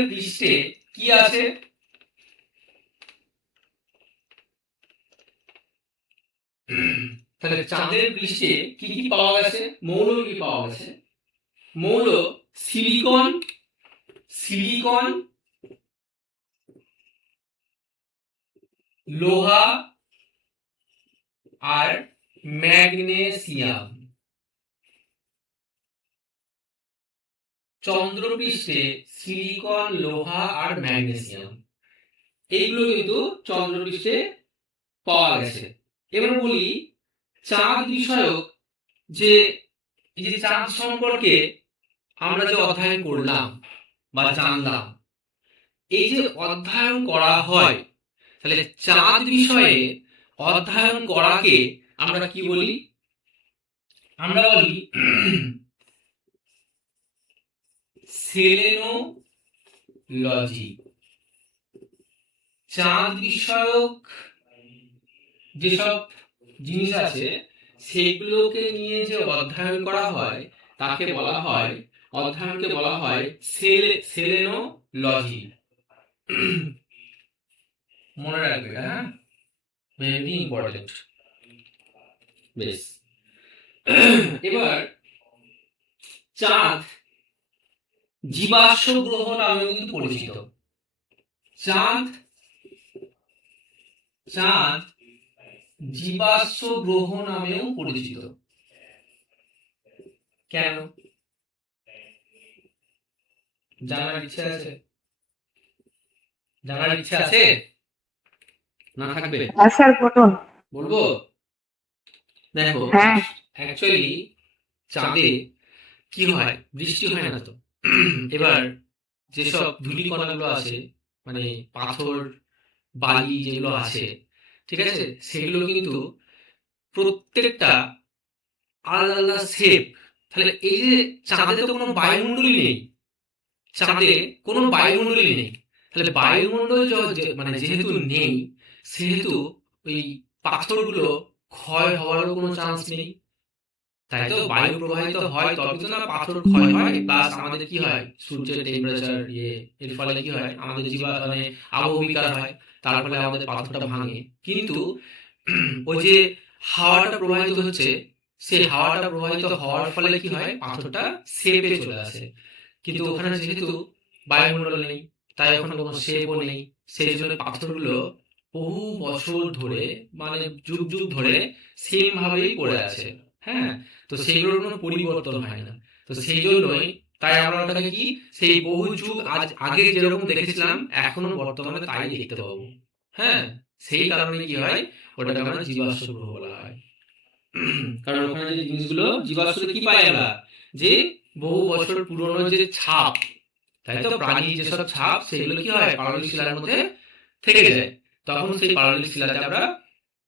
পৃষ্ঠে কি আছে? তাহলে চাঁদের পৃষ্ঠে কি কি পাওয়া গেছে? মৌল কি পাওয়া গেছে? মৌল সিলিকন, লোহা আর ম্যাগনেসিয়াম। চন্দ্রপৃষ্ঠে সিলিকন, লোহা আর ম্যাগনেসিয়াম, এইগুলো কিন্তু চন্দ্রপৃষ্ঠে পাওয়া গেছে। এবার বলি, চাঁদ বিষয়ক যে এই যে চাঁদ সম্পর্কে আমরা যে অধ্যয়ন করলাম বা জানলাম, এই যে অধ্যয়ন করা হয়, তাহলে চাঁদ বিষয়ে অধ্যয়ন করাকে আমরা কি বলি? আমরা বলি সেলেনোলজি। চাঁদ বিষয়ক যেসব জিনিস আছে সেগুলোকে নিয়ে যে অধ্যয়ন করা হয় তাকে বলা হয়, অধ্যয়নকে বলা হয় সেলেনোলজি। মনে রাখবে, হ্যাঁ, ভেরি ইম্পর্টেন্ট। বেশ, এবার চাঁদ জীবাশ্ম গ্রহ নামে কিন্তু পরিচিত। চাঁদ জীবাশ্ম গ্রহ নামেও পরিচিত। কেন জানার ইচ্ছা আছে? জানার ইচ্ছা আছে না থাকবে? হ্যাঁ স্যার, বলুন। বলবো। দেখো, হ্যাঁ। অ্যাকচুয়ালি চাঁদে কি হয়, বৃষ্টি হয় না তো। এবার যেসব ধূলিকণাগুলো আছে, মানে পাথর বালি যেগুলো আছে, ঠিক আছে, সেগুলো কিন্তু প্রত্যেকটা আলাদা আলাদা শেপ। তাহলে এই যে চাঁদে তো কোনো বায়ুমণ্ডলই নেই, চাঁদে কোনো বায়ুমণ্ডলই নেই। তাহলে বায়ুমণ্ডল মানে যেহেতু নেই, সেহেতু ওই পাথরগুলো ক্ষয় হওয়ারও কোনো চান্স নেই। তাই তো বায়ু প্রবাহিত হয়, তবে তো না পাথর ক্ষয় হয়, প্লাস আমাদের কি হয়, সূর্যের টেম্পারেচার এর ফলে কি হয়, আমাদের মানে আবহবিকার হয়। তার ফলে আমাদের পাথরটা ভাঙে। কিন্তু ওই যে হাওয়াটা প্রবাহিত হচ্ছে, সেই হাওয়াটা প্রবাহিত হওয়ার ফলে কি হয়, পাথরটা শেপে চলে আসে। কিন্তু ওখানে যেহেতু বায়ুমণ্ডল নেই, তাই ওখানে কোনো শেপও নেই, সেই জন্য পাথরগুলো বহু বছর ধরে, মানে যুগ যুগ ধরে সেম ভাবেই পড়ে আছে। হ্যাঁ, তো সেইগুলোর কোনো পরিবর্তন হয় না। তো সেই জন্যই, তাই আমরা ওটাকে কি, সেই বহু যুগ আগে যেরকম দেখেছিলাম এখনো বর্তমানে তাই দেখতে পাবো। হ্যাঁ, সেই কারণে কি হয়, ওটাকে আমরা জীবাশ্ম গ্রহ বলা হয়। কারণ ওখানে যে জিনিসগুলো, জীবাশ্মতে কি পাই আমরা, যে বহু বছর পুরনো যে ছাপ, তাই তো, প্রাণীর যেসব ছাপ, সেগুলো কি হয় পাললিক শিলার মধ্যে থেকে যায়। তখন সেই পাললিক শিলাতে আমরা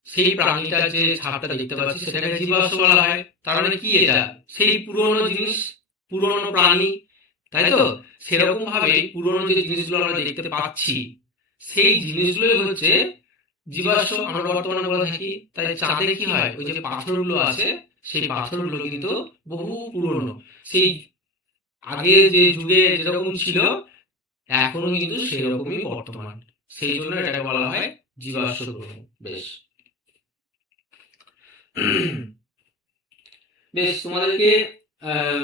সেই প্রাণীটার যে ছাপটা দেখতে পাচ্ছি সেটাকে জীবাশ্ম বলা হয়। তার মানে কি, এটা সেই পুরনো জিনিস, পুরনো প্রাণী, তাই তো। সেরকম ভাবে পুরনো যে জিনিসগুলো আমরা দেখতে পাচ্ছি, সেই জিনিসগুলোই হচ্ছে জীবাশ্ম আমরা বর্তমানে বলে থাকি। তাই চাঁদে কি হয়, ওই যে পাথরগুলো আছে, সেই পাথরগুলো কিন্তু বহু পুরনো, সেই আগে যে যুগে যেরকম ছিল এখনো কিন্তু সেরকমই বর্তমান। সেই জন্য এটাকে বলা হয় জীবাশ্ম গ্রহ। বেশ বেশ, তোমাদেরকে আহ,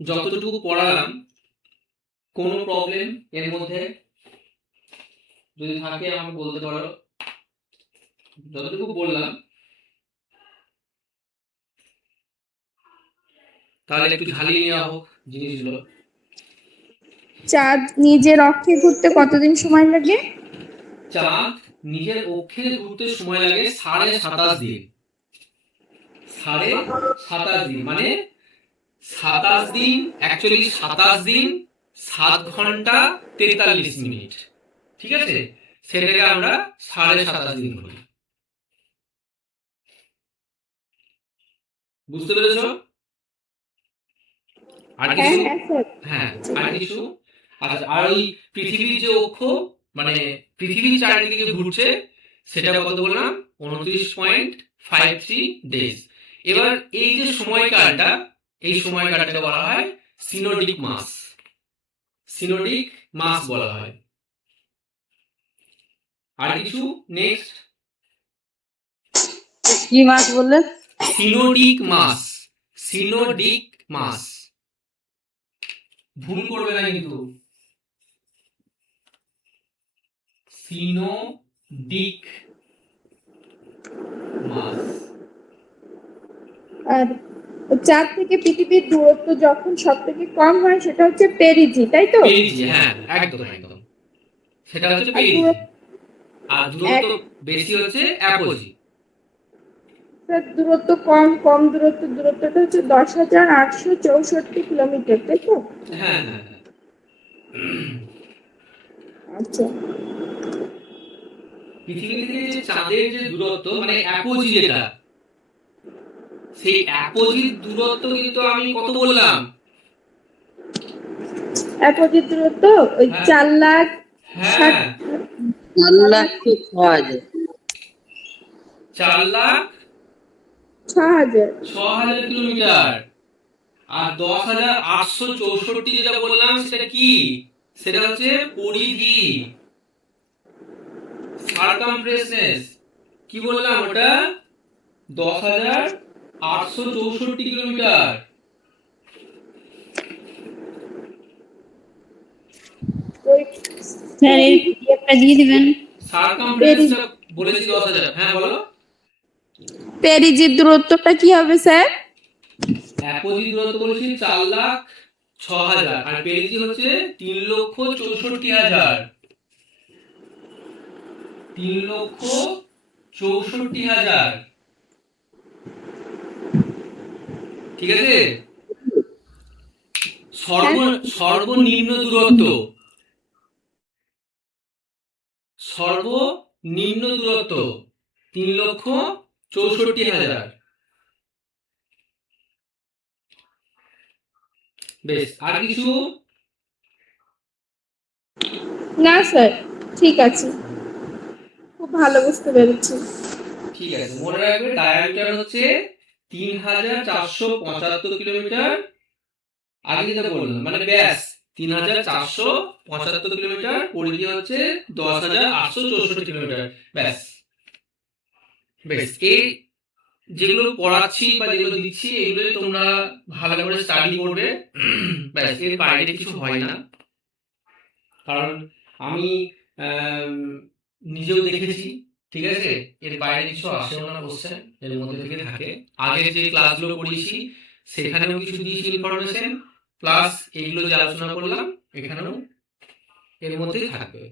যতটুকু পড়ালাম, কোনো প্রবলেম এর মধ্যে যদি থাকে আমাকে বলতে পারো। যতটুকু বললাম তাহলে একটু ঝালিয়ে নেওয়া হোক জিনিসগুলো। চাঁদ নিজের অক্ষে ঘুরতে কতদিন সময় লাগে? চাঁদ নিজের অক্ষে ঘুরতে সময় লাগে 27.5 দিন। 27.5 দিন মানে 27 দিন, অ্যাকচুয়ালি 27 দিন 7 ঘন্টা 43 মিনিট। ঠিক আছে, সেটাকে আমরা 27.5 দিন বলি। বুঝতে পেরেছো? আর হ্যাঁ কিছু? হ্যাঁ স্যার। হ্যাঁ, আর কিছু? আচ্ছা, আর ওই পৃথিবীর যে অক্ষ, মানে পৃথিবীর চারিদিকে যে ঘুরছে, সেটা কত বললাম, 29.53 ডেজ। এবার এই যে সময়কালটা, এই সময়কালটাকে বলা হয় সিনোডিক মাস। সিনোডিক মাস বলা হয়। আর কিছু? নেক্সট, কি মাছ বললেন? সিনোডিক মাস। সিনোডিক মাস, ভুল করবে না কিন্তু। সিনোডিক মাস। আর চাঁদ থেকে পৃথিবীর দূরত্ব যখন সব থেকে কম হয় সেটা হচ্ছে পেরিজি, তাই তো? পেরিজি, হ্যাঁ, একদম একদম, সেটা হচ্ছে আর পেরিজি। দূরত্ব আর দূরত্ব বেশি হচ্ছে অ্যাপোজি। দূরত্ব কম, কম দূরত্বটা হচ্ছে 10,864 কিলোমিটার, তাই তো? হ্যাঁ হ্যাঁ হ্যাঁ। আচ্ছা, পৃথিবী থেকে যে চাঁদের যে দূরত্ব, মানে অ্যাপোজি যেটা, সেই অ্যাপোজির দূরত্ব কিন্তু আমি কত বললাম? অ্যাপোজির দূরত্ব ওই হ্যাঁ 4,60,000। হ্যাঁ, 4,06,000। 4,06,000 কিলোমিটার। আর 10,864 যেটা বললাম সেটা কি? সেটা হচ্ছে পরিধি, সারকামফারেন্স। কি বললাম ওটা? 10,864 কিলোমিটার। স্যার এর পিডিএফটা দিয়ে দিবেন। সারকামফারেন্সটা বলেছি 10,000। হ্যাঁ বলো। পেরিজির দূরত্বটা কি হবে স্যার? অ্যাপোজি দূরত্ব বলেছি 4,06,000, আর পেরিজি হচ্ছে 3,64,000। 3,64,000। ঠিক আছে। সর্বনিম্ন দূরত্ব, সর্বনিম্ন দূরত্ব 3,64,000। বেশ, আর কিছু? না স্যার, ঠিক আছে, খুব ভালো বুঝতে পেরেছি। ঠিক আছে, মনে রাখবে ডায়ামিটার হচ্ছে 3,475 কিলোমিটার। আগে যেটা বললাম, মানে ব্যাস 3,475 কিলোমিটার, পরিধি হচ্ছে 10,864 কিলোমিটার। ব্যাস বেশ, এই যেগুলো পড়াচ্ছি বা যেগুলো দিচ্ছি এগুলো তোমরা ভালো করে স্টাডি করবে। ব্যাস, এর বাইরে কিছু হয় না। কারণ আমি আম, নিজেও দেখেছি, ঠিক আছে, এর বাইরে কিছু আসেও না কোশ্চেন, এর মধ্যে থেকে থাকে। আগের যে ক্লাসগুলো করিয়েছি সেখানেও কিছু দিয়েছি ইনফরমেশন, প্লাস এইগুলো যে আলোচনা করলাম এখানেও এর মধ্যেই থাকবে।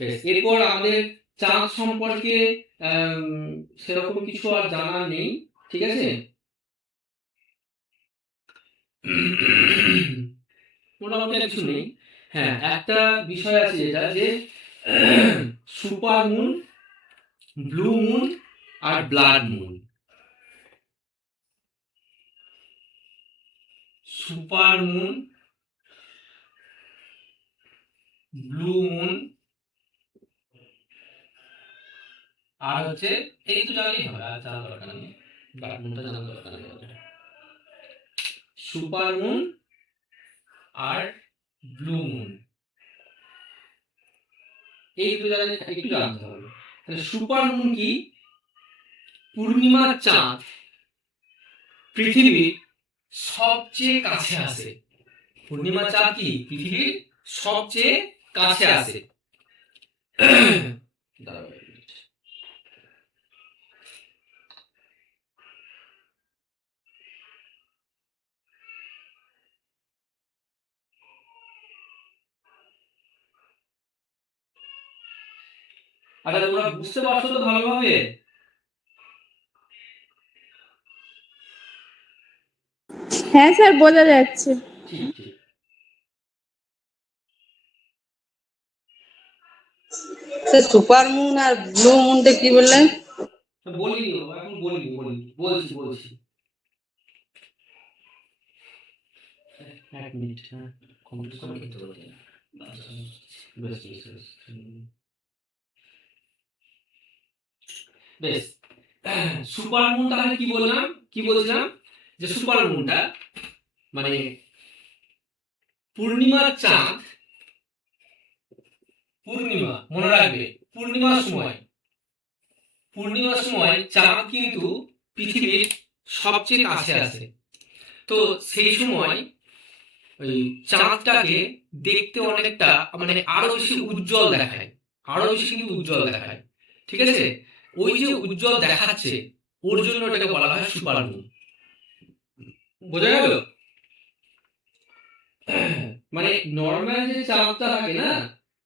বেশ, এরপর আমাদের চাঁদ সম্পর্কে সেরকম কিছু আর জানা নেই, ঠিক আছে। মোটামুটি আর কিছু নেই। হ্যাঁ, একটা বিষয় আছে যেটা যে সুপার মুন, ব্লু মুন আর blood moon. Super moon, blue moon আর হচ্ছে এই তো জানলেই হবে, আর জানা দরকার নেই, ব্লাড মুনটা জানা দরকার নেই। সুপার মুন আর ব্লু মুন, এই দুটো জায়গায় একটু জানতে হবে। তাহলে সুপার মুন কি? পূর্ণিমার চাঁদ পৃথিবীর সবচেয়ে কাছে আসে। পূর্ণিমার চাঁদ কি পৃথিবীর সবচেয়ে কাছে আসে। দাঁড়াও এক মিনিট। আচ্ছা, তোমরা বুঝতে পারছো তো ভালোভাবে? হ্যাঁ স্যার, বোঝা যাচ্ছে। ঠিক ঠিক। স্যার সুপার মুন আর ব্লু মুনটা কি বললেন? বলিনি, এখন বলিনি, বলছি বলছি। এক মিনিট, হ্যাঁ, কমপ্লিট করে দিতে হবে। বেশ বেশ বেশ। বেশ, সুপার মুন তাহলে কি বললাম, কি বলছিলাম, যে সুপার মুনটা মানে পূর্ণিমার চাঁদ, পূর্ণিমা মনে রাখবে, পূর্ণিমার সময়, পূর্ণিমার সময় চাঁদ কিন্তু পৃথিবীর সবচেয়ে কাছে আসে। তো সেই সময় ওই চাঁদটাকে দেখতে অনেকটা মানে আরো বেশি উজ্জ্বল দেখায়, আরো বেশি কিন্তু উজ্জ্বল দেখায়, ঠিক আছে। ওই যে উজ্জ্বল দেখাচ্ছে ওর জন্য এটাকে বলা হয় সুপার মুন। বোঝা গেল? মানে নর্মাল যে চাঁদটা থাকে না,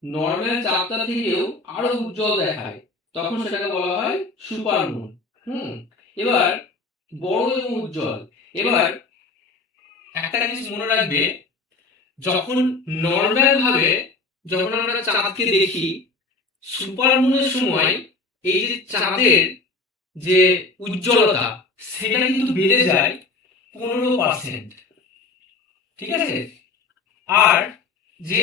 নর্মাল চাঁদটা থেকেও আরো উজ্জ্বল দেখায়, তখন সেটাকে বলা হয় সুপার মুন। এবার বড় এবং উজ্জ্বল। এবার একটা জিনিস মনে রাখবে, যখন নর্মাল ভাবে যখন আমরা চাঁদকে দেখি, সুপার মুনের সময় এই যে চাঁদের যে উজ্জ্বলতা সেটা কিন্তু বেড়ে যায় 15%, ঠিক আছে। আর যে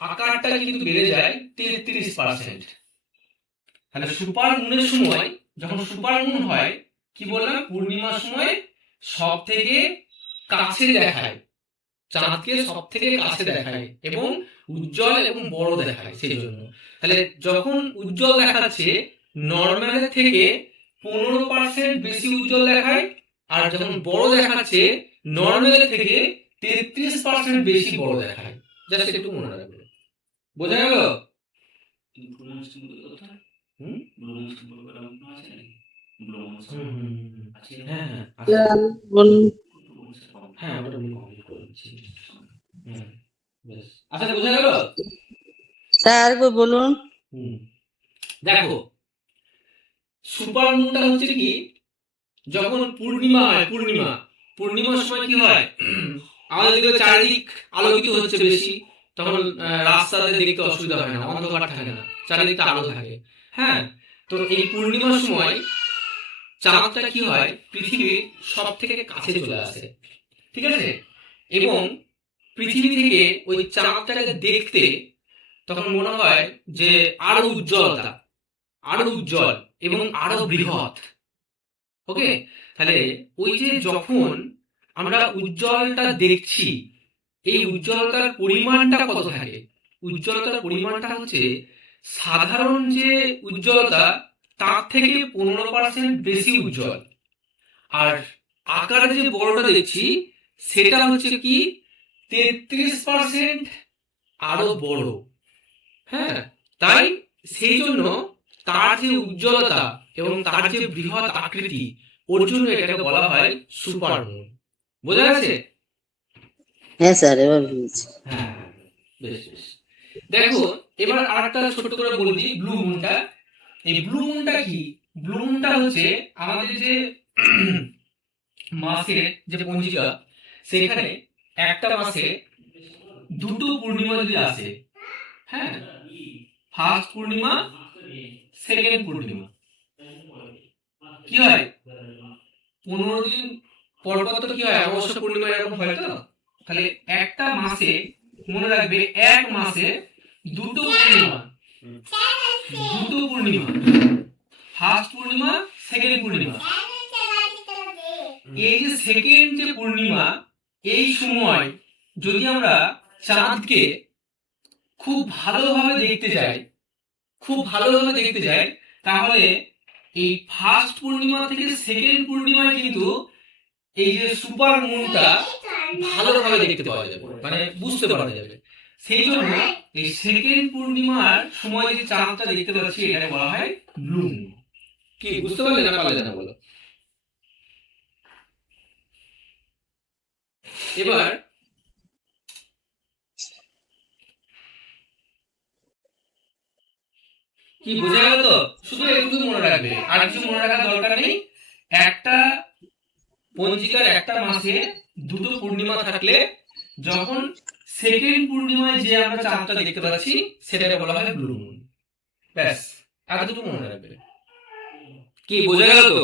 আকারটা কিন্তু বেড়ে যায় 33%। তাহলে সুপার মুনের সময়, যখন সুপার মুন হয়, কি বললাম, পূর্ণিমার সময় সব থেকে কাছে দেখায়, চাঁদকে সব থেকে কাছে দেখায় এবং উজ্জ্বল এবং বড় দেখায় সেই জন্য। তাহলে যখন উজ্জ্বল দেখাচ্ছে নর্মালের থেকে 15% বেশি উজ্জ্বল দেখায়, আর যখন বড় দেখাচ্ছে নর্মালের থেকে 33% বেশি বড় দেখায়। জাস্ট একটু মনে রাখবে। বোঝা গেল? হ্যাঁ হ্যাঁ বলুন। হ্যাঁ, ওটা আমি কমপ্লিট করে দিচ্ছি। বেশ, আচ্ছা, বোঝা গেল? স্যার আরেকবার বলুন। দেখো, সুপার মুনটা হচ্ছে কি, যখন পূর্ণিমা হয়, পূর্ণিমার সময় কি হয়, আমাদের দিকে চারিদিক আলোকিত হচ্ছে বেশি, তখন রাস্তাতে দেখতে অসুবিধা হয় না, অন্ধকার থাকে না, চারিদিকটা আলো থাকে। হ্যাঁ, তো এই পূর্ণিমার সময় চাঁদটা কি হয়, পৃথিবীর সব থেকে কাছে চলে আসে, ঠিক আছে। এবং পৃথিবী থেকে ওই চাঁদটাকে দেখতে তখন মনে হয় যে আরো উজ্জ্বলতা, আরো উজ্জ্বল এবং আরো বৃহৎ। ওকে, তাহলে ওই যে যখন আমরা উজ্জ্বলটা দেখছি, এই উজ্জ্বলতার পরিমাণটা কত থাকে? উজ্জ্বলতার পরিমাণটা হচ্ছে সাধারণ যে উজ্জ্বলতা তার থেকে 15% বেশি উজ্জ্বল। আর আকারে যে বড়টা দেখছি সেটা হচ্ছে কি 33% আরো বড়। হ্যাঁ, তাই সেই জন্য তার যে উজ্জ্বলতা এবং তার যে বৃহৎ আকৃতি, ওর জন্য এটাকে বলা হয় সুপারমুন। বোঝা গেছে? হ্যাঁ স্যার, এবার বুঝেছি। হ্যাঁ, বেশ বেশ। দেখো, এবার আরেকটা ছোট করে বলে দিই ব্লু মুনটা। এই ব্লু মুনটা কি? ব্লু মুনটা হচ্ছে আমাদের যে মাসের যে পঞ্জিকা, সেখানে একটা মাসে দুটো পূর্ণিমা যদি আসে, হ্যাঁ, ফার্স্ট পূর্ণিমা, সেকেন্ড পূর্ণিমা, কি হয় 15 দিন পর পর তো কি হয়, অমাবস্যা পূর্ণিমা এরকম হয় তো। তাহলে একটা মাসে, মনে রাখবে, এক মাসে দুটো পূর্ণিমা, ফার্স্ট পূর্ণিমা, সেকেন্ড পূর্ণিমা। এই যে সেকেন্ড যে পূর্ণিমা, এই সময় যদি আমরা চাঁদকে খুব ভালোভাবে দেখতে যাই, তাহলে এই ফার্স্ট পূর্ণিমা থেকে সেকেন্ড পূর্ণিমায় কিন্তু এই যে সুপার মুনটা ভালোভাবে দেখতে পাওয়া যাবে, মানে বুঝতে পারা যাবে। সেই জন্য এই সেকেন্ড পূর্ণিমার সময় যে চাঁদটা দেখতে পাচ্ছি এটাকে বলা হয় ব্লু মুন। কি বুঝতে পারলে না পারলে না বলো? এবার কি বোঝা গেল তো? শুধু একটু মনে রাখবে, আর কিছু মনে রাখার দরকার নেই। একটা পঞ্জিকার একটা মাসে দুটো পূর্ণিমা থাকলে যখন সেকেন্ড পূর্ণিমায় যে আমরা চাঁদটা দেখতে পাচ্ছি সেটাকে বলা হয় ব্লু মুন। ব্যাস, এতটুকু মনে রাখবে। কি বোঝা গেল তো?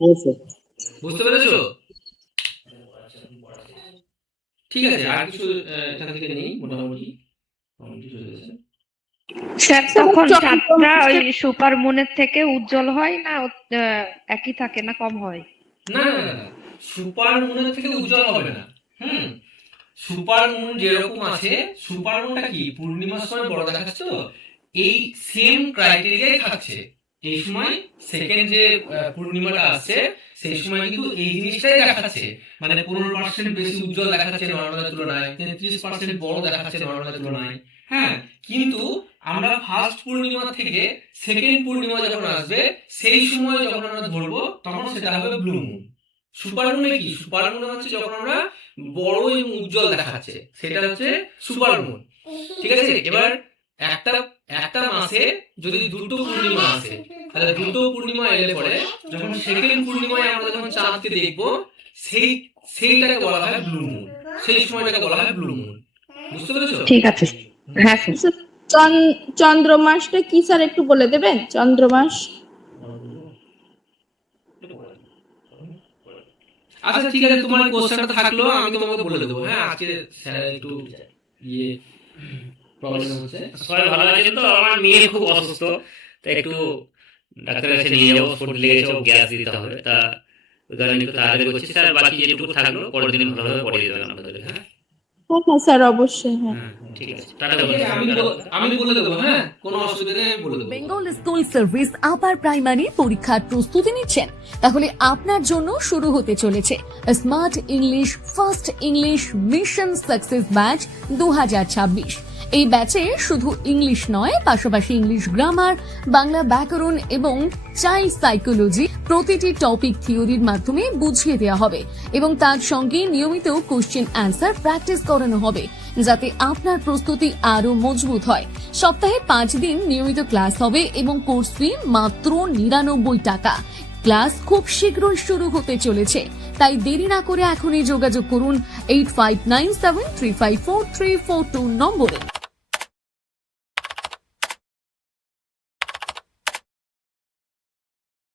হ্যাঁ স্যার। বুঝতে পেরেছো? ঠিক আছে, আর কিছু এখান থেকে নেই, মোটামুটি চলে গেছে। স্যার তখন চাঁদটা ওই সুপার মুনের থেকে উজ্জ্বল হয় না একই থাকে না কম হয়? না না না, সুপার মুনের থেকে উজ্জ্বল হবে না। সুপার মুন যেরকম আছে, সুপার মুনটা কি পূর্ণিমার সময় বড় দেখাচ্ছে তো, এই সেম ক্রাইটেরিয়াই থাকছে। এই সময় সেকেন্ড যে পূর্ণিমাটা আসছে সেই সময় কিন্তু এই জিনিসটাই দেখাচ্ছে, মানে 15% বেশি উজ্জ্বল দেখাচ্ছে নর্মালের তুলনায়, 33% বড় দেখাচ্ছে নর্মালের তুলনায়। হ্যাঁ, কিন্তু আমরা ফার্স্ট পূর্ণিমা থেকে সেকেন্ড পূর্ণিমা যখন আসবে সেই সময় যখন আমরা ধরবো তখন সেটা হবে ব্লু মুন। সুপার মুনে কি? সুপার মুন হচ্ছে যখন আমরা বড় এবং উজ্জ্বল দেখাচ্ছে সেটা হচ্ছে সুপার মুন। ঠিক আছে? এবার একটা মাসে যদি দুটো পূর্ণিমা আসে, তাহলে দুটো পূর্ণিমা এলে পরে যখন সেকেন্ড পূর্ণিমায় আমরা যখন চাঁদকে দেখবো সেইটাকে বলা হয় ব্লু মুন, সেই সময়টাকে বলা হয় ব্লু মুন। বুঝতে পেরেছো? ঠিক আছে। হ্যাঁ স্যার। চন্দ্রমাসটা কি স্যার একটু বলে দেবেন? চন্দ্রমাস আচ্ছা ঠিক আছে, তোমার কোশ্চেনটা থাকলো, আমি তোমাকে বলে দেবো। হ্যাঁ, আজকে স্যার একটু প্রবলেম হচ্ছে। সবাই ভালো আছেন তো? আমার মেয়ে খুব অসুস্থ, তাই একটু ডাক্তারের কাছে নিয়ে যাবো, সর্দি লেগেছে, ও গ্যাস দিতে হবে, তা ওই কারণে একটু তাড়াতাড়ি করছি। স্যার বাকি যেটুকু থাকলো পরের দিন ভালোভাবে পড়িয়ে দেবেন আপনাদের। হ্যাঁ হ্যাঁ স্যার, অবশ্যই। হ্যাঁ, ঠিক আছে, টাটা। আমি বলে দেবো। হ্যাঁ, কোনো অসুবিধা নেই, আমি বলে দেবো। Bengal school service upper primary পরীক্ষার প্রস্তুতি নিচ্ছেন? তাহলে আপনার জন্য শুরু হতে চলেছে smart English first English mission success batch 2026। এই ব্যাচে শুধু ইংলিশ নয়, পাশাপাশি ইংলিশ গ্রামার, বাংলা ব্যাকরণ এবং চাইল্ড সাইকোলজি প্রতিটি টপিক থিওরির মাধ্যমে বুঝিয়ে দেওয়া হবে এবং তার সঙ্গে নিয়মিত কোশ্চেন অ্যান্সার প্র্যাকটিস করানো হবে, যাতে আপনার প্রস্তুতি আরো মজবুত হয়। সপ্তাহে 5 দিন নিয়মিত ক্লাস হবে এবং কোর্স ফি মাত্র 99 টাকা। ক্লাস খুব শীঘ্রই শুরু হতে চলেছে, তাই দেরি না করে এখনই যোগাযোগ করুন 8597354342 নম্বরে।